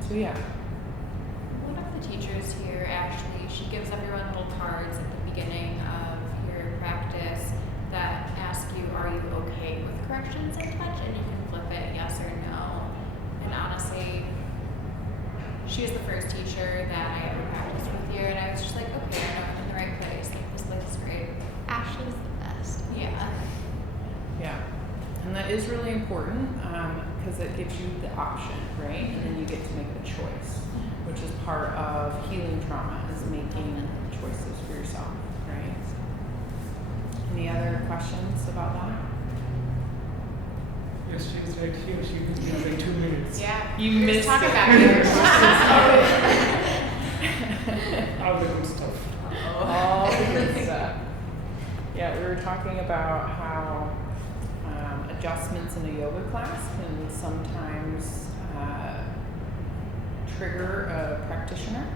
So yeah. One of the teachers here, Ashley, she gives everyone little cards at the beginning of your practice that ask you, are you okay with corrections in touch? And you can flip it yes or no. And honestly, she was the first teacher that I ever practiced with here, and I was just like, okay, I know I'm in the right place. Like, this place is great. Ashley's the best. Yeah. Yeah, and that is really important because it gives you the option, right? And then you get to make a choice, which is part of healing trauma, is making choices for yourself, right? Any other questions about that? Yes, she's right here. She will be like 2 minutes. Yeah. You We're missed just talking it. about your All the good stuff. All the good stuff. Yeah, we were talking about how adjustments in a yoga class can sometimes trigger a practitioner.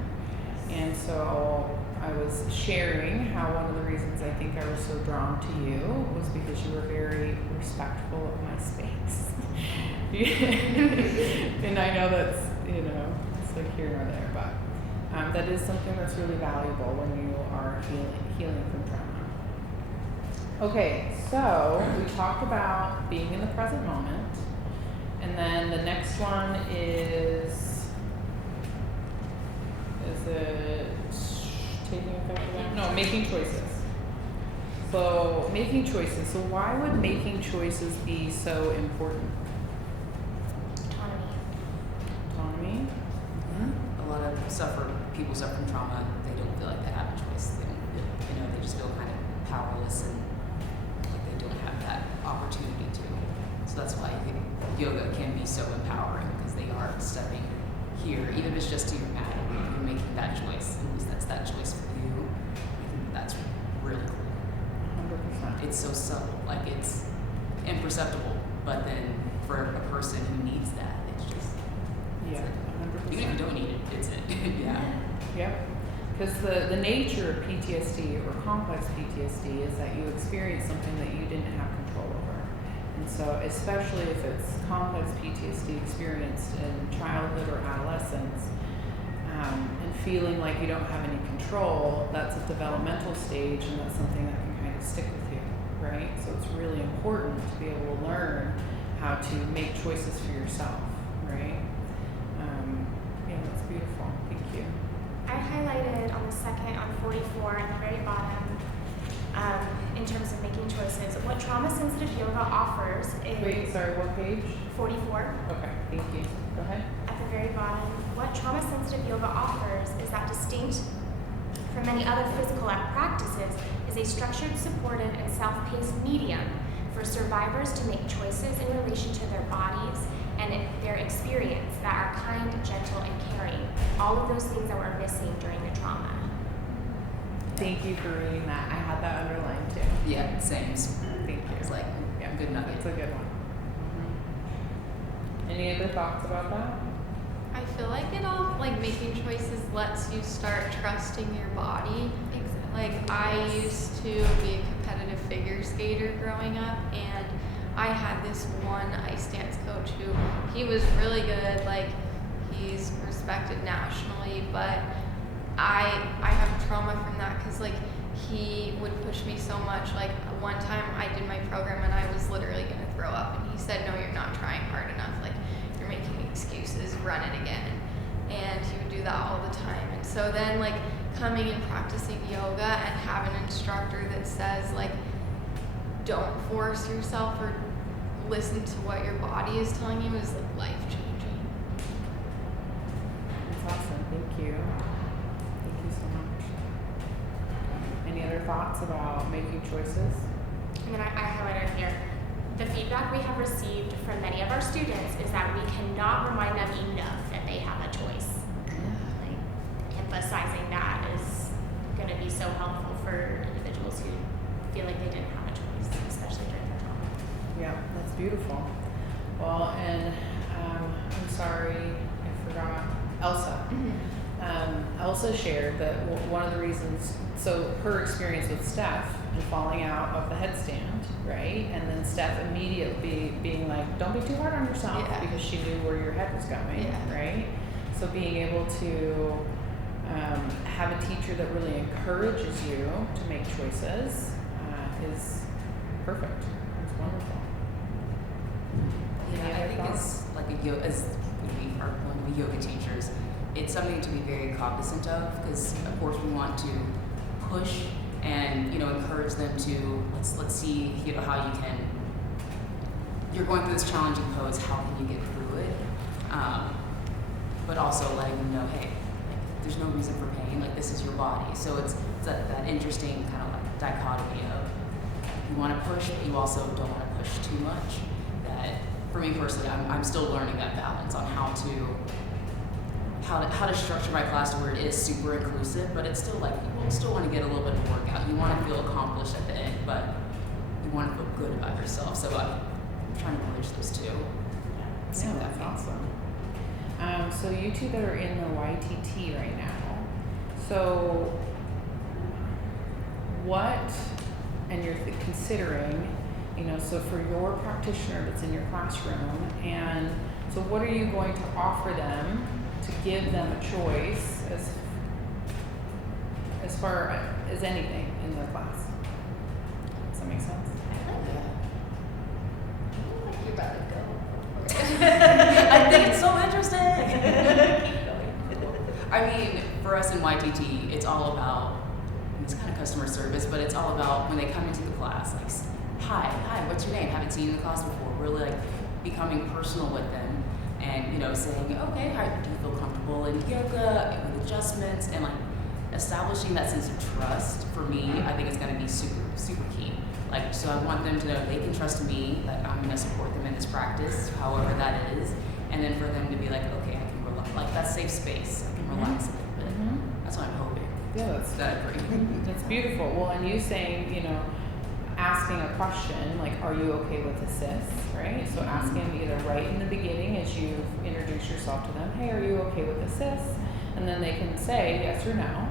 And so I was sharing how one of the reasons I think I was so drawn to you was because you were very respectful of my space. And I know that's, it's like here nor there, but that is something that's really valuable when you are healing from trauma. Okay, so we talked about being in the present moment, and then the next one is it taking effect of that? No, making choices. So making choices. So why would making choices be so important? Autonomy. A lot of people suffer from trauma. They don't feel like they have a choice. They don't feel, they just feel kind of powerless and like they don't have that opportunity to. So that's why I think yoga can be so empowering, because they are stepping here, even if it's just to your mat, you're making that choice. At least that's that choice for you. I think that's really cool. 100%. It's so subtle, like it's imperceptible, but then for a person who needs that, it's just Yeah, 100%. even if you don't need it, it's it. Yeah. Yep. Because the nature of PTSD or complex PTSD is that you experience something that you didn't have control over. And so especially if it's complex PTSD experienced in childhood or adolescence, and feeling like you don't have any control, that's a developmental stage, and that's something that can kind of stick with you, right? So it's really important to be able to learn how to make choices for yourself, right? Yeah, that's beautiful. Thank you. I highlighted on the second, on 44, at the very bottom, in terms of making choices. What trauma-sensitive yoga offers is... Wait, sorry, what page? 44. Okay, thank you. Go ahead. At the very bottom, what trauma-sensitive positive yoga offers is that distinct from many other physical practices is a structured, supportive, and self-paced medium for survivors to make choices in relation to their bodies and their experience that are kind, gentle, and caring. All of those things that were missing during the trauma. Thank you for reading that. I had that underlined too. Yeah, same. Thank you. It's like, Yeah, good nugget. That's a good one. Any other thoughts about that? I feel like it all, like making choices lets you start trusting your body. Like I used to be a competitive figure skater growing up, and I had this one ice dance coach who, he was really good, like he's respected nationally, but I have trauma from that because like he would push me so much. Like one time I did my program and I was literally gonna throw up, and he said, "No, you're not trying hard enough. Like you're making excuses. Run it again." And he would do that all the time. And so then like coming and practicing yoga and have an instructor that says like, don't force yourself or listen to what your body is telling you is like life changing. That's awesome. Thank you. Thank you so much. Any other thoughts about making choices? And then I highlighted here, the feedback we have received from many of our students is that we cannot remind them enough that they have a choice. Like, emphasizing that is going to be so helpful for individuals who feel like they didn't have a choice, especially during their trauma. Yeah, that's beautiful. Well, and I'm sorry, I forgot. Elsa. Elsa shared that one of the reasons, so her experience with Steph and falling out of the headstand, right? And then Steph immediately being like, don't be too hard on yourself, Yeah. because she knew where your head was going, Yeah. right? So being able to have a teacher that really encourages you to make choices is perfect. It's wonderful. Yeah, Any I other think thoughts? as like a yoga, as we are one of the yoga teachers, it's something to be very cognizant of, because of course we want to push and encourage them to let's see how you can. You're going through this challenging pose. How can you get through it? But also letting them know, hey, like, there's no reason for pain. Like this is your body. So it's that interesting kind of like dichotomy of you want to push, but you also don't want to push too much. That for me personally, I'm still learning that balance on how to structure my class to where it is super inclusive, but it's still like you still want to get a little bit of workout. You want to feel accomplished at the end, but you want to feel good about yourself. So I'm trying to bridge those two. Yeah, that's awesome. So you two that are in the YTT right now, so what, and you're considering, so for your practitioner that's in your classroom, and so what are you going to offer them to give them a choice as far as anything in the class? Does that make sense? I like that. I feel like you're about to go. I think it's so interesting. Keep going. I mean, for us in YTT, it's all about, it's kind of customer service, but it's all about when they come into the class, like, hi, what's your name? Haven't seen you in the class before. Really like becoming personal with them and, saying, okay, how do you feel comfortable in yoga, with adjustments, and like establishing that sense of trust for me, I think is going to be super, super key. Like, so I want them to know they can trust me, that I'm going to support them in this practice, however that is, and then for them to be like, okay, I can relax, like that safe space, I can relax a little bit. That's what I'm hoping. Yeah, that's That's beautiful. Well, and you saying, asking a question, like, are you okay with assist, right? So asking either right in the beginning as you introduce yourself to them, hey, are you okay with assist? And then they can say yes or no.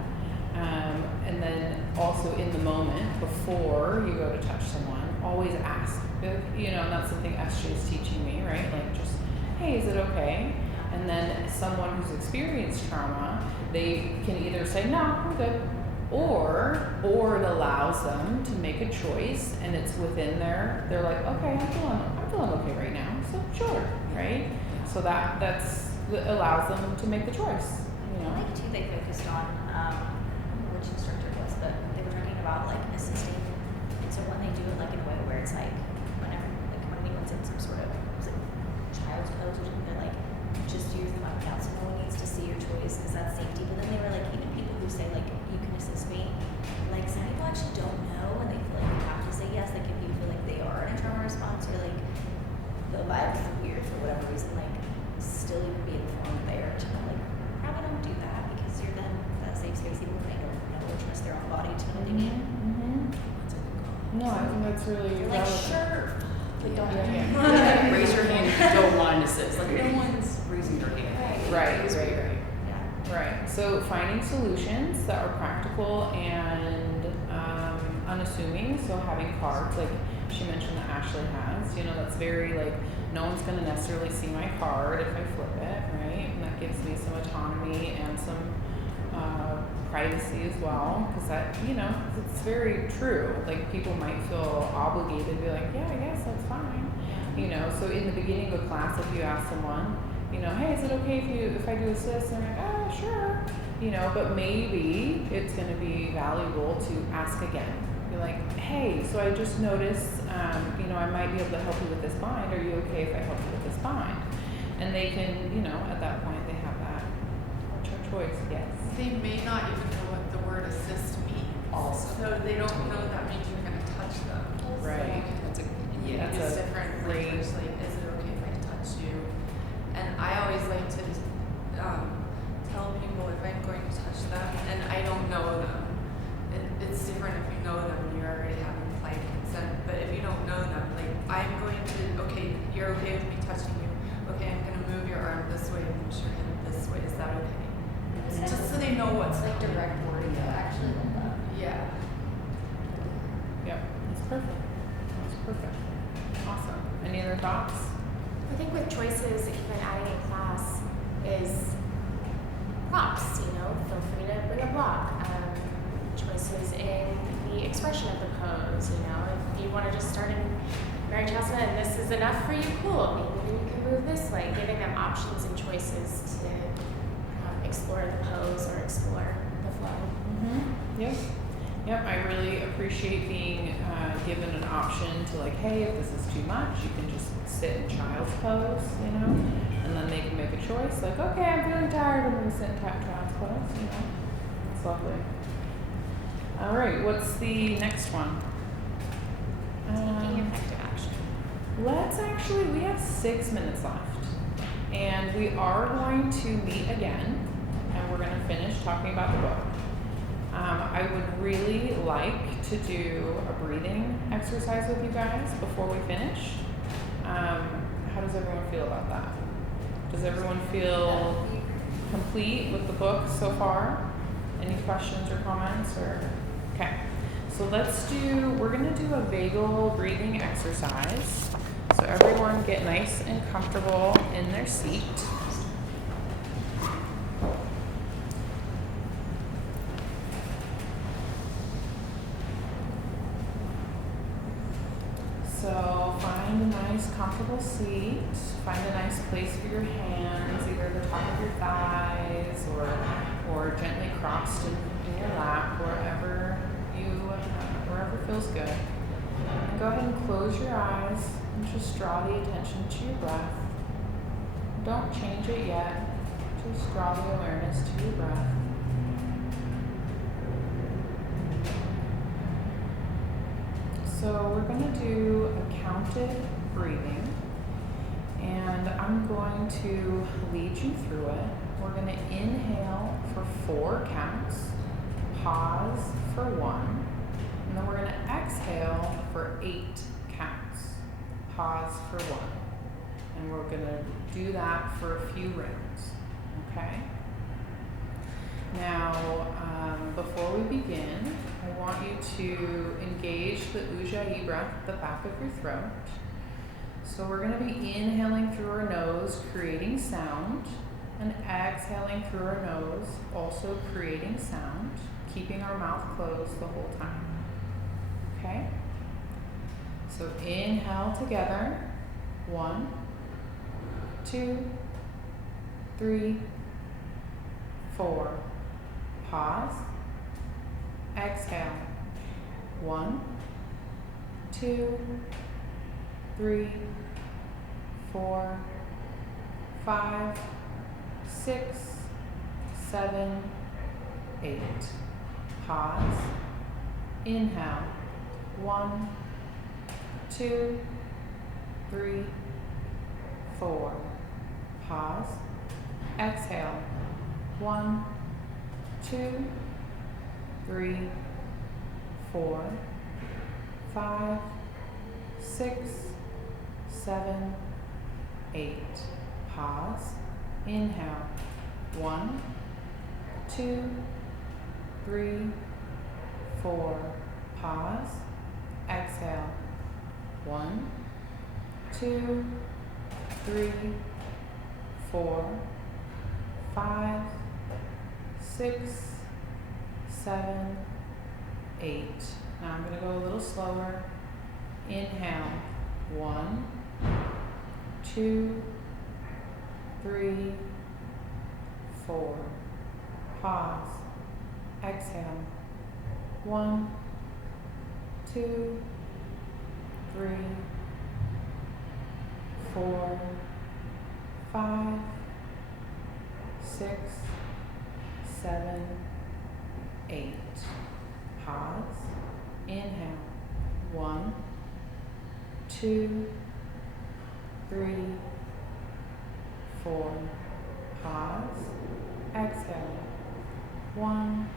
And then also in the moment before you go to touch someone, always ask. And that's something SJ is teaching me, right? Like just, hey, is it okay? And then someone who's experienced trauma, they can either say, no, I'm good. Or it allows them to make a choice, and it's within they're like, okay, I'm feeling okay right now, so sure, right? So that's allows them to make the choice, I think too they focused on, I don't know which instructor it was, but they were talking about like assisting. And so when they do it like in a way where it's like when anyone's in some sort of child's pose or something, they're like, just use the up and down so no one needs to see your choice, because No, I think that's really You're like, relevant. sure, but don't. Yeah. Raise your hand if you don't want to assist. Like no one's raising their hand. Right. Yeah. Right. So finding solutions that are practical and unassuming. So having cards, like she mentioned that Ashley has, that's very like, no one's going to necessarily see my card if I flip it, right? And that gives me some autonomy and some privacy as well, because that, it's very true. Like people might feel obligated to be like, yeah, I guess that's fine. So in the beginning of a class, if you ask someone, hey, is it okay if I do assist? And they're like, oh, sure. But maybe it's going to be valuable to ask again. Be like, hey, so I just noticed, I might be able to help you with this bind. Are you okay if I help you with this bind? And they can, at that point, they have that choice. Yes. They may not even know what the word assist means. Also. So they don't know that means you're going to touch them. Right. That's a It's different great. language, like, is it okay if I touch you? And I always like to tell people if I'm going to touch them and I don't know them. It's different if you know them and you already have implied consent. But if you don't know them, like, I'm going to, okay, you're okay with me touching you. Okay, I'm going to move your arm this way and push your hand this way. Is that okay? Just so they know what's Like happening. direct wording, I actually love that. Yeah. Yep. That's perfect. Awesome. Any other thoughts? I think with choices, even adding in class, is props, feel free to bring a block. Choices in the expression of the pose, if you want to just start in Marichasana and this is enough for you, cool. Maybe you can move this way, giving them options and choices to explore the pose or explore the flow. Mm-hmm. Yep. I really appreciate being given an option to like, hey, if this is too much, you can just sit in child's pose, and then they can make a choice. Like, okay, I'm feeling tired, I'm going to sit in child's pose. It's lovely. All right, what's the next one? Taking effective action. We have 6 minutes left, and we are going to meet again, and we're going to finish talking about the book. I would really like to do a breathing exercise with you guys before we finish. How does everyone feel about that? Does everyone feel complete with the book so far? Any questions or comments? Okay. So we're going to do a vagal breathing exercise. So everyone get nice and comfortable in their seat. So find a nice comfortable seat. Find a nice place for your hands, either at the top of your thighs or gently crossed in your lap, wherever feels good. And go ahead and close your eyes and just draw the attention to your breath. Don't change it yet. Just draw the awareness to your breath. So we're going to do a counted breathing, and I'm going to lead you through it. We're going to inhale for 4 counts, pause for 1, and then we're going to exhale for 8 counts, pause for 1. And we're going to do that for a few rounds, okay? Now, before we begin, I want you to engage the Ujjayi breath at the back of your throat. So we're going to be inhaling through our nose, creating sound, and exhaling through our nose, also creating sound, keeping our mouth closed the whole time. Okay? So inhale together. 1, 2, 3, 4. Pause. Exhale. 1, 2, 3, 4, 5, 6, 7, 8. Pause. Inhale. 1, 2, 3, 4. Pause. Exhale. 1, 2, 3, 4, 5, 6, 7, 8. Pause. Inhale. 1, 2, 3, 4. Pause. Exhale. 1, 2, 3, 4, 5, 6, 7, 8. Now I'm going to go a little slower. Inhale. 1, 2, 3, 4. Pause. Exhale. 1, 2, 3, 4, 5, 6, 7, 8. Pause. Inhale. 1, 2, 3, 4. Pause. Exhale. 1,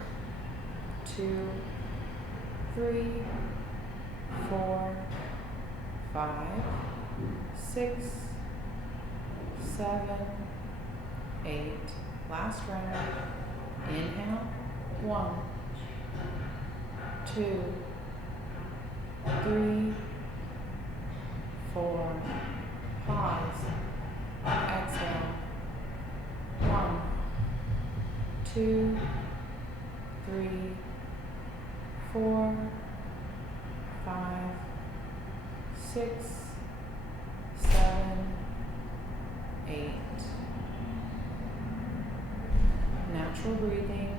2, 3, 4, 5, 6, 7, 8. Last round. Inhale. 1, 2, 3, 4. Pause. Exhale. 1, 2, 3, 4, 5, 6, 7, 8. Natural breathing.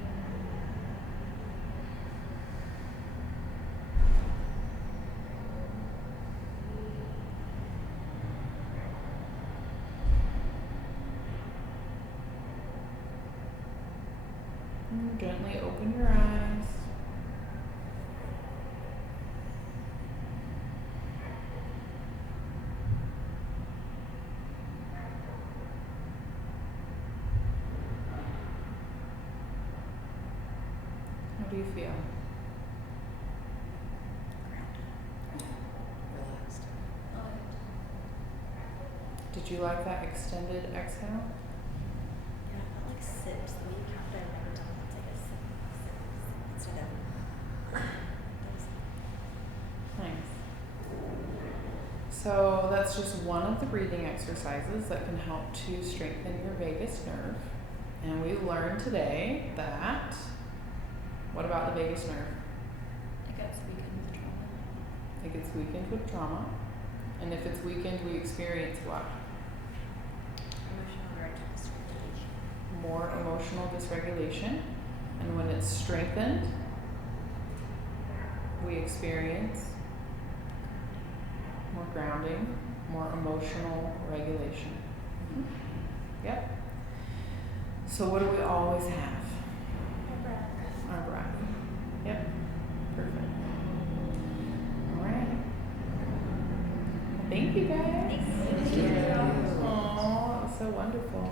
And gently open your eyes. How do you feel? Relaxed. Did you like that extended exhale? Yeah, I felt like sips. The way you counted, I've never done that. It's like a sip instead of. Nice. So that's just one of the breathing exercises that can help to strengthen your vagus nerve. And we learned today that, what about the vagus nerve? It gets weakened with trauma. It gets weakened with trauma. And if it's weakened, we experience what? Emotional or dysregulation. More emotional dysregulation. And when it's strengthened, we experience more grounding, more emotional regulation. Yep. So what do we always have? Our breath. Yep. Perfect. All right. Well, thank you guys. Thank you. Aw, that was so wonderful.